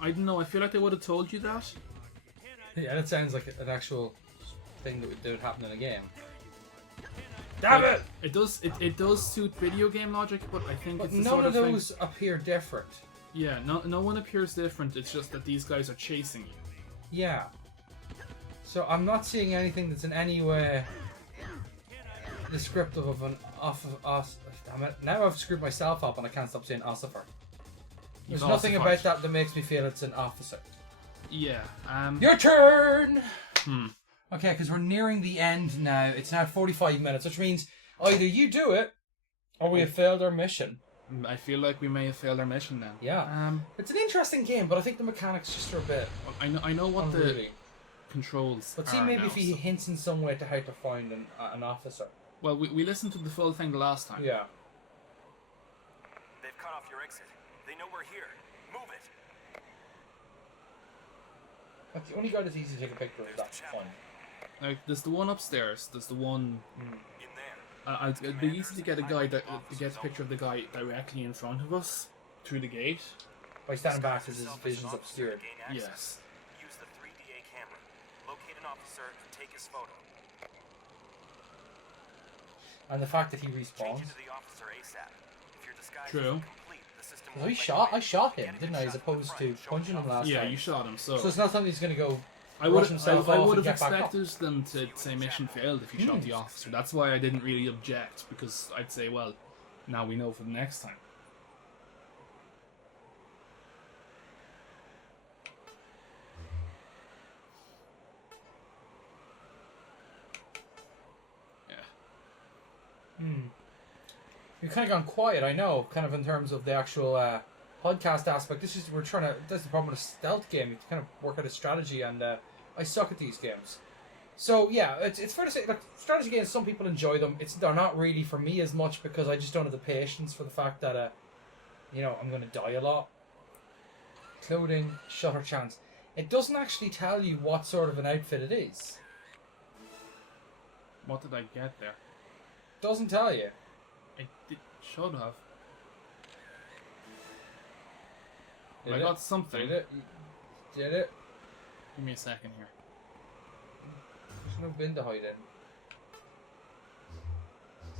I don't know. I feel like they would have told you that. Yeah, that sounds like an actual thing that would happen in a game. Damn Like, it! It does. It does suit video game logic, but I think But it's the none sort of of thing. those appear different. Yeah. No one appears different. It's just that these guys are chasing you. Yeah. So I'm not seeing anything that's in any way descriptive of an damn it. Now I've screwed myself up and I can't stop saying ossifer. There's You've nothing ossified. about that that makes me feel it's an officer. Yeah. Your turn! Hmm. Okay, because we're nearing the end now. It's now 45 minutes, which means either you do it or we have failed our mission. I feel like we may have failed our mission now. Yeah. It's an interesting game, but I think the mechanics just are a bit I know what the unruly. controls But see, are maybe now, if he so- hints in some way to how to find an officer. Well, we listened to the full thing the last time. Yeah. They've cut off your exit. They know we're here. Move it. That's the only guy that's easy to take a picture of. That's fun. Like, there's the one upstairs. There's the one. In there. It'd be easy to get a guy to get a picture of the guy directly in front of us through the gate. By standing back, as his vision's obscured. Gain access. Yes. Use the 3DA camera. Locate an officer. Take his photo. And the fact that he Change respawns. into the officer ASAP. If your disguise True. isn't complete, the system Well, won't I shot him, Get a didn't good I? As shot opposed from to the front, punching him show last Yeah, time. you shot him. So So it's not something he's going to go I rush would himself I off would and have get back up. expected them to say mission failed if you shot the officer. That's why I didn't really object, because I'd say, well, now we know for the next time. Yeah. You've kind of gone quiet, I know, kind of in terms of the actual podcast aspect. That's the problem with a stealth game. You have to kind of work out a strategy, and I suck at these games. So, yeah, it's fair to say, like, strategy games, some people enjoy them. They're not really for me as much because I just don't have the patience for the fact that, I'm going to die a lot. Clothing, shutter chance. It doesn't actually tell you what sort of an outfit it is. What did I get there? Doesn't tell you. It should have. Did I it? got something. Did it? Did it? Give me a second here. There's no bin to hide in.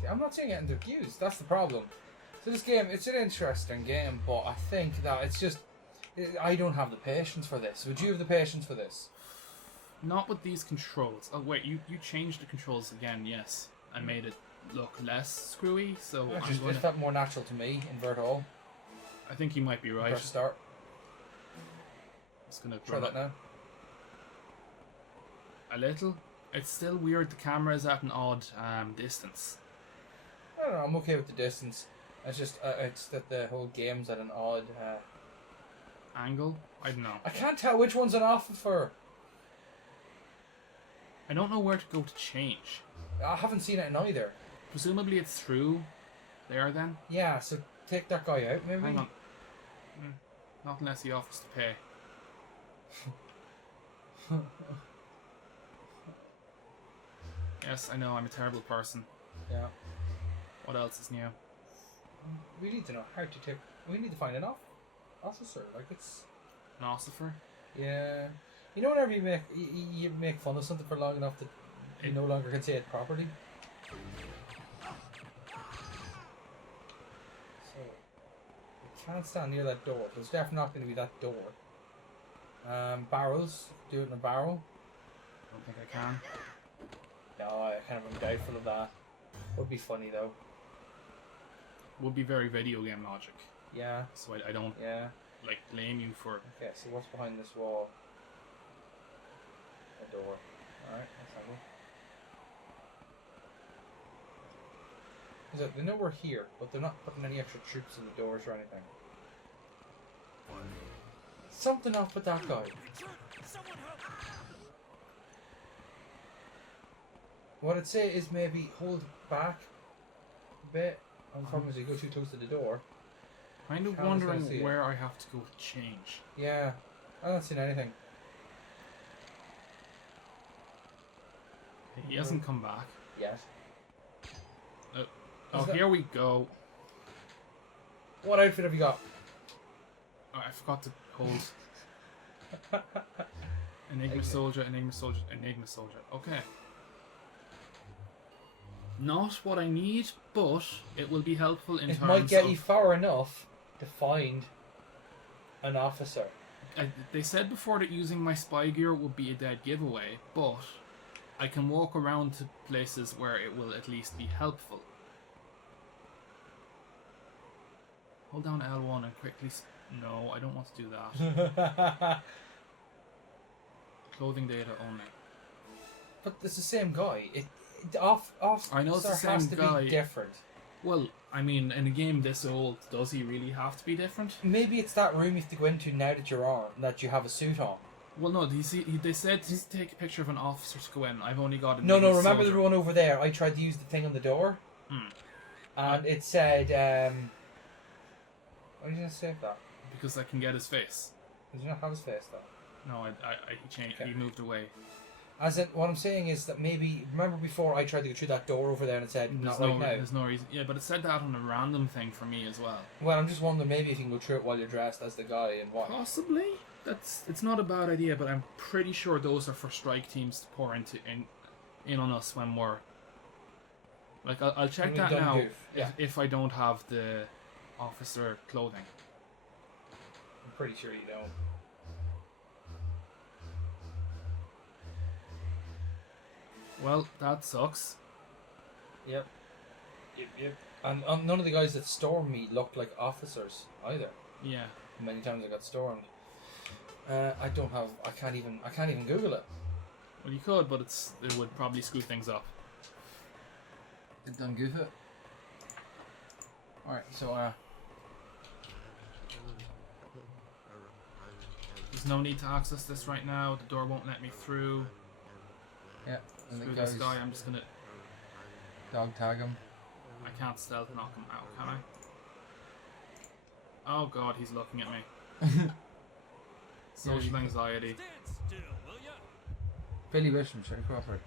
See, I'm not seeing it in the views. That's the problem. So this game, it's an interesting game, but I think that it's just... I don't have the patience for this. Would you have the patience for this? Not with these controls. Oh wait, you changed the controls again, yes. I made it look less screwy, so I'm Just, going it felt more natural to me. Invert all. I think you might be right. Press start. It's gonna Try that now. a little. It's still weird. The camera is at an odd distance. I don't know. I'm okay with the distance. It's just it's that the whole game's at an odd. Angle? I don't know. I can't tell which one's an offer. I don't know where to go to change. I haven't seen it in either. Presumably it's through there then. Yeah. So take that guy out, maybe. Hang on. Not unless he offers to pay. Yes, I know, I'm a terrible person. Yeah. What else is new? We need to know how to take. We need to find an officer. Like it's. An ossifer? Yeah. You know, whenever you make fun of something for long enough that you no longer can say it properly. So you can't stand near that door. There's definitely not going to be that door. Barrels. Do it in a barrel. I don't think I can. No, I kind of am doubtful of that. Would be funny though. Would be very video game logic. Yeah. So I don't Yeah. like blame you for. Okay. So what's behind this wall? A door. Alright, that's handy. Is it, they know we're here, but they're not putting any extra troops in the doors or anything. Something off with that guy. What I'd say is maybe hold back a bit. The problem is you go too close to the door. Kind of Can't wondering see it. where I have to go to change. Yeah, I'm not seeing anything. He hasn't come back. Yet. Oh, that- here we go. What outfit have you got? Oh, I forgot to hold. Enigma soldier, enigma soldier, enigma soldier. Okay. Not what I need, but it will be helpful in It terms might get of... you far enough to find an officer. They said before that using my spy gear would be a dead giveaway, but I can walk around to places where it will at least be helpful. Hold down L1 and quickly... No, I don't want to do that. Clothing data only. But it's the same guy. I know it's the same has to guy. be different. Well, I mean, in a game this old, does he really have to be different? Maybe it's that room you have to go into now that you're on, that you have a suit on. Well, no, they said to take a picture of an officer to go in. I've only got a No, navy remember soldier. the one over there? I tried to use the thing on the door, and it said, why did you not save that? Because I can get his face. Did you not have his face though? No, he changed. Okay. He moved away. As in, what I'm saying is that maybe, remember before I tried to go through that door over there and it said, not right now? There's no reason. Yeah, but it said that on a random thing for me as well. Well, I'm just wondering maybe if you can go through it while you're dressed as the guy and what. Possibly. It's not a bad idea, but I'm pretty sure those are for strike teams to pour in on us when we're... Like, I'll check When we've that done now goof, yeah. if I don't have the officer clothing. I'm pretty sure you don't. Well, that sucks. Yep. And none of the guys that stormed me looked like officers either. Yeah. Many times I got stormed. I can't even Google it. Well, you could, but it would probably screw things up. It done goof it. Alright, so There's no need to access this right now. The door won't let me through. yeah, and Screw the this guys guy. I'm just gonna... dog tag him. I can't stealth knock him out, can I? Oh god, he's looking at me. Social anxiety. Billy Bishop, Shane Crawford.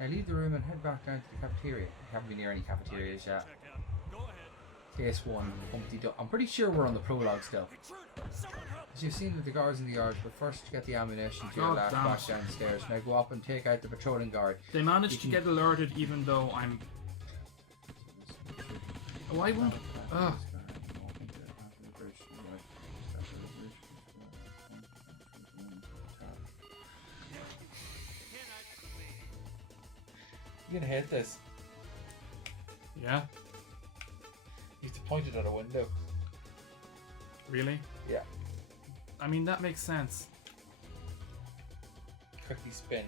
Now leave the room and head back down to the cafeteria. We haven't been near any cafeterias yet. Case 1, Humpty Duck. I'm pretty sure we're on the prologue still. As you've seen with the guards in the yard, but first get the ammunition to your God left damn back it. downstairs. Now go up and take out the patrolling guard. They managed to get alerted even though I'm... Oh, I won't... Ugh. You're gonna hate this. Yeah? You have to point it at a window. Really? Yeah. I mean, that makes sense. Quickly spin.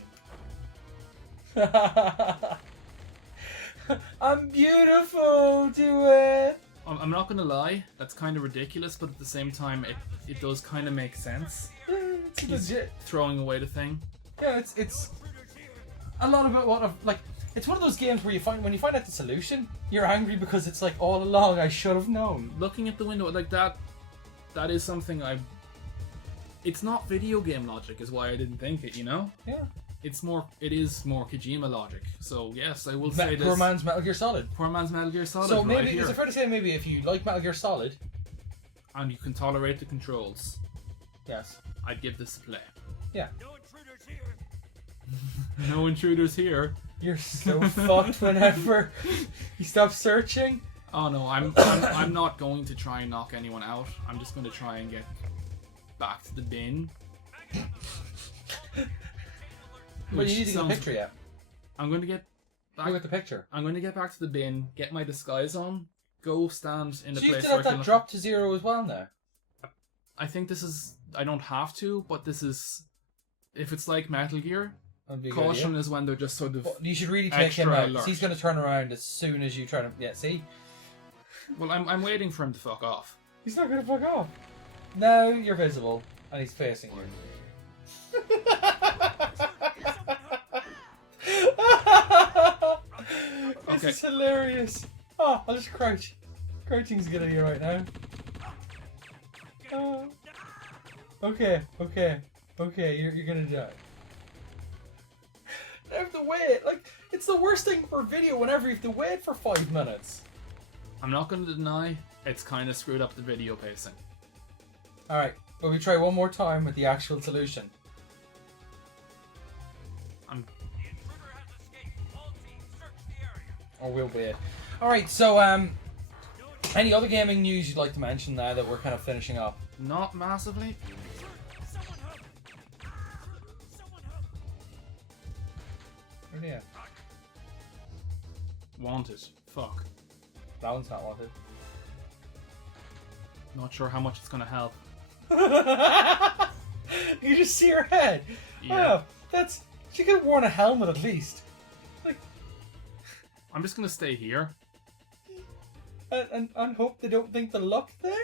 I'm beautiful, do it. I'm not gonna lie, that's kind of ridiculous, but at the same time, it does kind of make sense. It's legit. Throwing away the thing. Yeah, it's a lot of it. It's one of those games where when you find out the solution, you're angry because it's like all along I should have known. Looking at the window like that is something it's not video game logic is why I didn't think it, you know? Yeah. It is more Kojima logic. So yes, I will say this. Poor man's Metal Gear Solid. Poor man's Metal Gear Solid. So right maybe here. is it fair to say maybe if you like Metal Gear Solid, And you can tolerate the controls, yes, I'd give this a play. yeah, No intruders here. you're so fucked whenever you stop searching. Oh no, I'm not going to try and knock anyone out. I'm just going to try and get back to the bin. But you need to get the sounds- picture yet. I'm going to get back. Look at the picture. I'm going to get back to the bin, get my disguise on, go stand in the So you place still where have I that can. drop to 0 as well now. I think this is. I don't have to, but this is. If it's like Metal Gear, That'd be a good Caution idea. is when they're just sort of. But you should really take him extra out. 'Cause alert. he's going to turn around as soon as you try to. Yeah, see? Well, I'm waiting for him to fuck off. He's not going to fuck off. Now you're visible, and he's facing you. This is hilarious. Oh, I'll just crouch. Crouching's a good idea right now. Okay. You're gonna die. I have to wait. Like, it's the worst thing for video whenever you have to wait for 5 minutes. I'm not going to deny it's kind of screwed up the video pacing. Alright, but we try one more time with the actual solution. Or we'll wait. Alright, so, any other gaming news you'd like to mention now that we're kind of finishing up? Not massively. Where are they at? Wanted. Fuck. That one's not wanted. Not sure how much it's going to help. You just see her head. Yeah. Oh, that's... She could have worn a helmet at least. Like, I'm just going to stay here. and hope they don't think the luck there?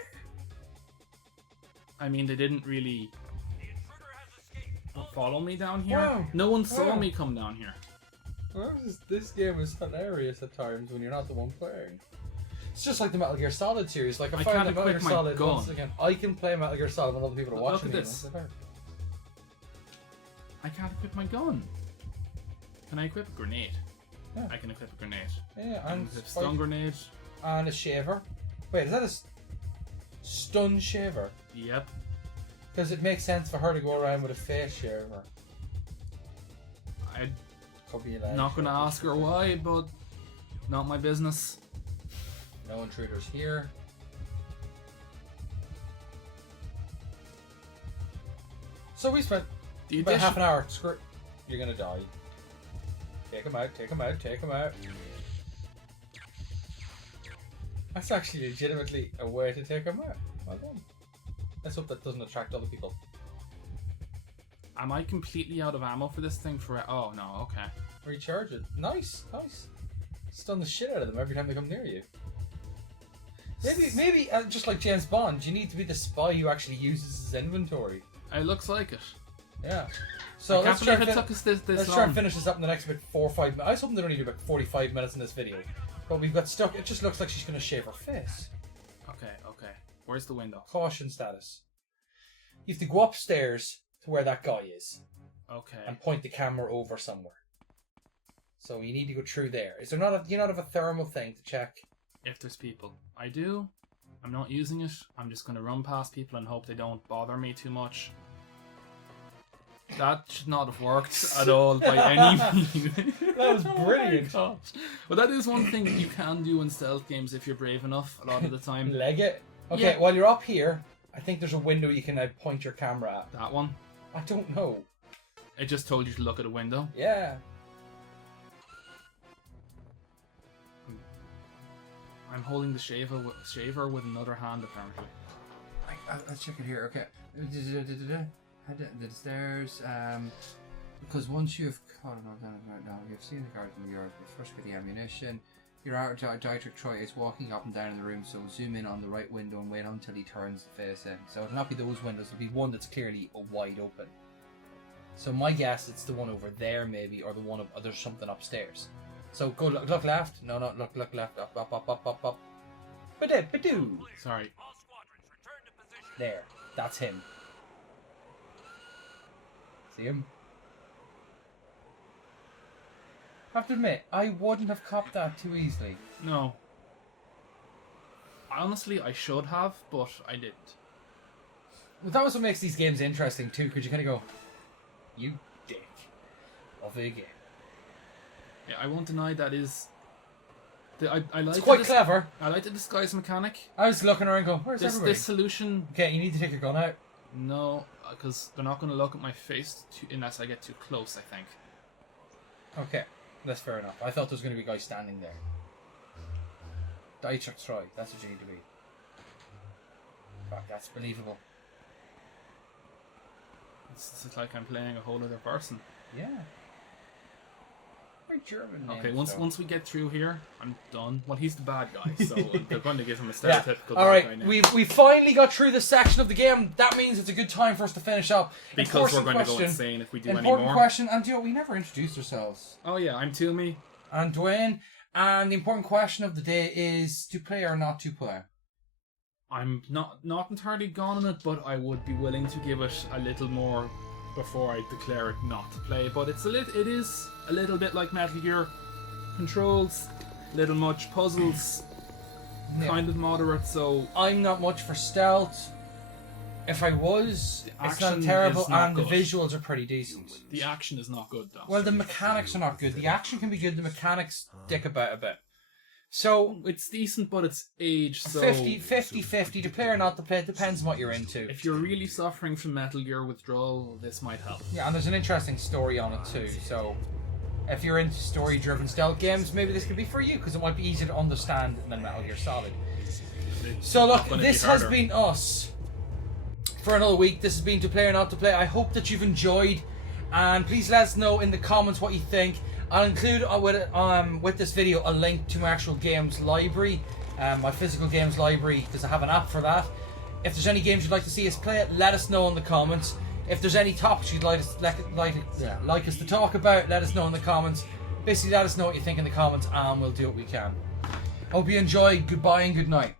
I mean, they didn't really follow me down here. Wow. No one saw Wow. me come down here. Well, this game is hilarious at times when you're not the one playing. It's just like the Metal Gear Solid series. Like, I I can't found the Metal Gear equip my Solid gun. once again. I can play Metal Gear Solid when other people are Look watching at me. this. I can't equip my gun. Can I equip a grenade? Yeah. I can equip a grenade. Yeah, I can and equip stun grenade. and a shaver. Wait, is that a stun shaver? Yep. Because it makes sense for her to go around with a face shaver. I'm Could be allowed. not going to ask her why, but not my business. No intruders here. So we spent The about half addition. an hour. Screw. You're gonna die. Take him out. Take him out. Take him out. That's actually legitimately a way to take him out. Well done. Let's hope that doesn't attract other people. Am I completely out of ammo for this thing? Oh no. Okay. Recharge it. Nice, nice. Stun the shit out of them every time they come near you. Maybe just like James Bond, you need to be the spy who actually uses his inventory. It looks like it. Yeah. So I can't let's try, believe it took us this let's long. try and finish this up in the next about 4 or 5 minutes. I was hoping they'd only do about 45 minutes in this video. But we've got stuck. It just looks like she's going to shave her face. Okay. Where's the window? Caution status. You have to go upstairs to where that guy is Okay. and point the camera over somewhere. So you need to go through there. Is there not a, do you not have a thermal thing to check? If there's people. I do. I'm not using it. I'm just going to run past people and hope they don't bother me too much. That should not have worked at all by any means. That was brilliant. Oh my gosh. But that is one thing that you can do in stealth games if you're brave enough a lot of the time. Leg it. Okay, Yeah. while you're up here, I think there's a window you can now point your camera at. That one. I don't know. It just told you to look at a window. Yeah. I'm holding the shaver with another hand apparently. Let's check it here. Okay. Head down the stairs. Because once you've caught him down, you've seen the guard in the yard. You first get the ammunition. Your Dietrich Troy is walking up and down in the room, so zoom in on the right window and wait until he turns the face in. So it'll not be those windows, it'll be one that's clearly wide open. So my guess it's the one over there maybe, or the one of there's something upstairs. So go look left. No, look left. Up. Badoo. Sorry. There. That's him. See him? I have to admit, I wouldn't have copped that too easily. No. Honestly, I should have, but I didn't. Well, that was what makes these games interesting too, because you kind of go, you dick of a game. Yeah, I won't deny that is. I like It's quite clever. I like the disguise mechanic. I was looking around going, where's everybody? This solution, Okay, you need to take your gun out. no, because they're not going to look at my face unless I get too close, I think. Okay, that's fair enough. I thought there was going to be a guy standing there. Dietrich Troy, that's what you need to be. Fuck, that's believable. It's like I'm playing a whole other person. Yeah. Very German Okay, names, though. once we get through here, I'm done. Well, he's the bad guy, so they're going to give him a Yeah. stereotypical All bad guy right, name. we finally got through this section of the game. That means it's a good time for us to finish up. Because we're Important going to go question. insane if we do any Important more. question, and we never introduced ourselves. Oh yeah, I'm Tuomey. And Dwayne, and the important question of the day is to play or not to play. I'm not entirely gone on it, but I would be willing to give it a little more before I declare it not to play. But it is a little bit like Metal Gear. Controls, little much puzzles, Yeah. kind of moderate. So I'm not much for stealth. If I was, The it's not action terrible, is not and good. the visuals are pretty decent. the action is not good though. Well, the mechanics are not good. The action can be good. The mechanics dick about a bit. So It's decent, but it's age. So 50 to play or not to play. It depends on what you're into. if you're really suffering from Metal Gear withdrawal, this might help. Yeah, and there's an interesting story on it too. So if you're into story-driven stealth games, maybe this could be for you because it might be easier to understand than Metal Gear Solid. It's So look, not gonna this be has harder. been us for another week. This has been To Play or Not To Play. I hope that you've enjoyed, and please let us know in the comments what you think. I'll include with this video a link to my actual games library, my physical games library, because I have an app for that. If there's any games you'd like to see us play, let us know in the comments. If there's any topics you'd like us to talk about, let us know in the comments. Basically, let us know what you think in the comments, and we'll do what we can. Hope you enjoy. Goodbye and good night.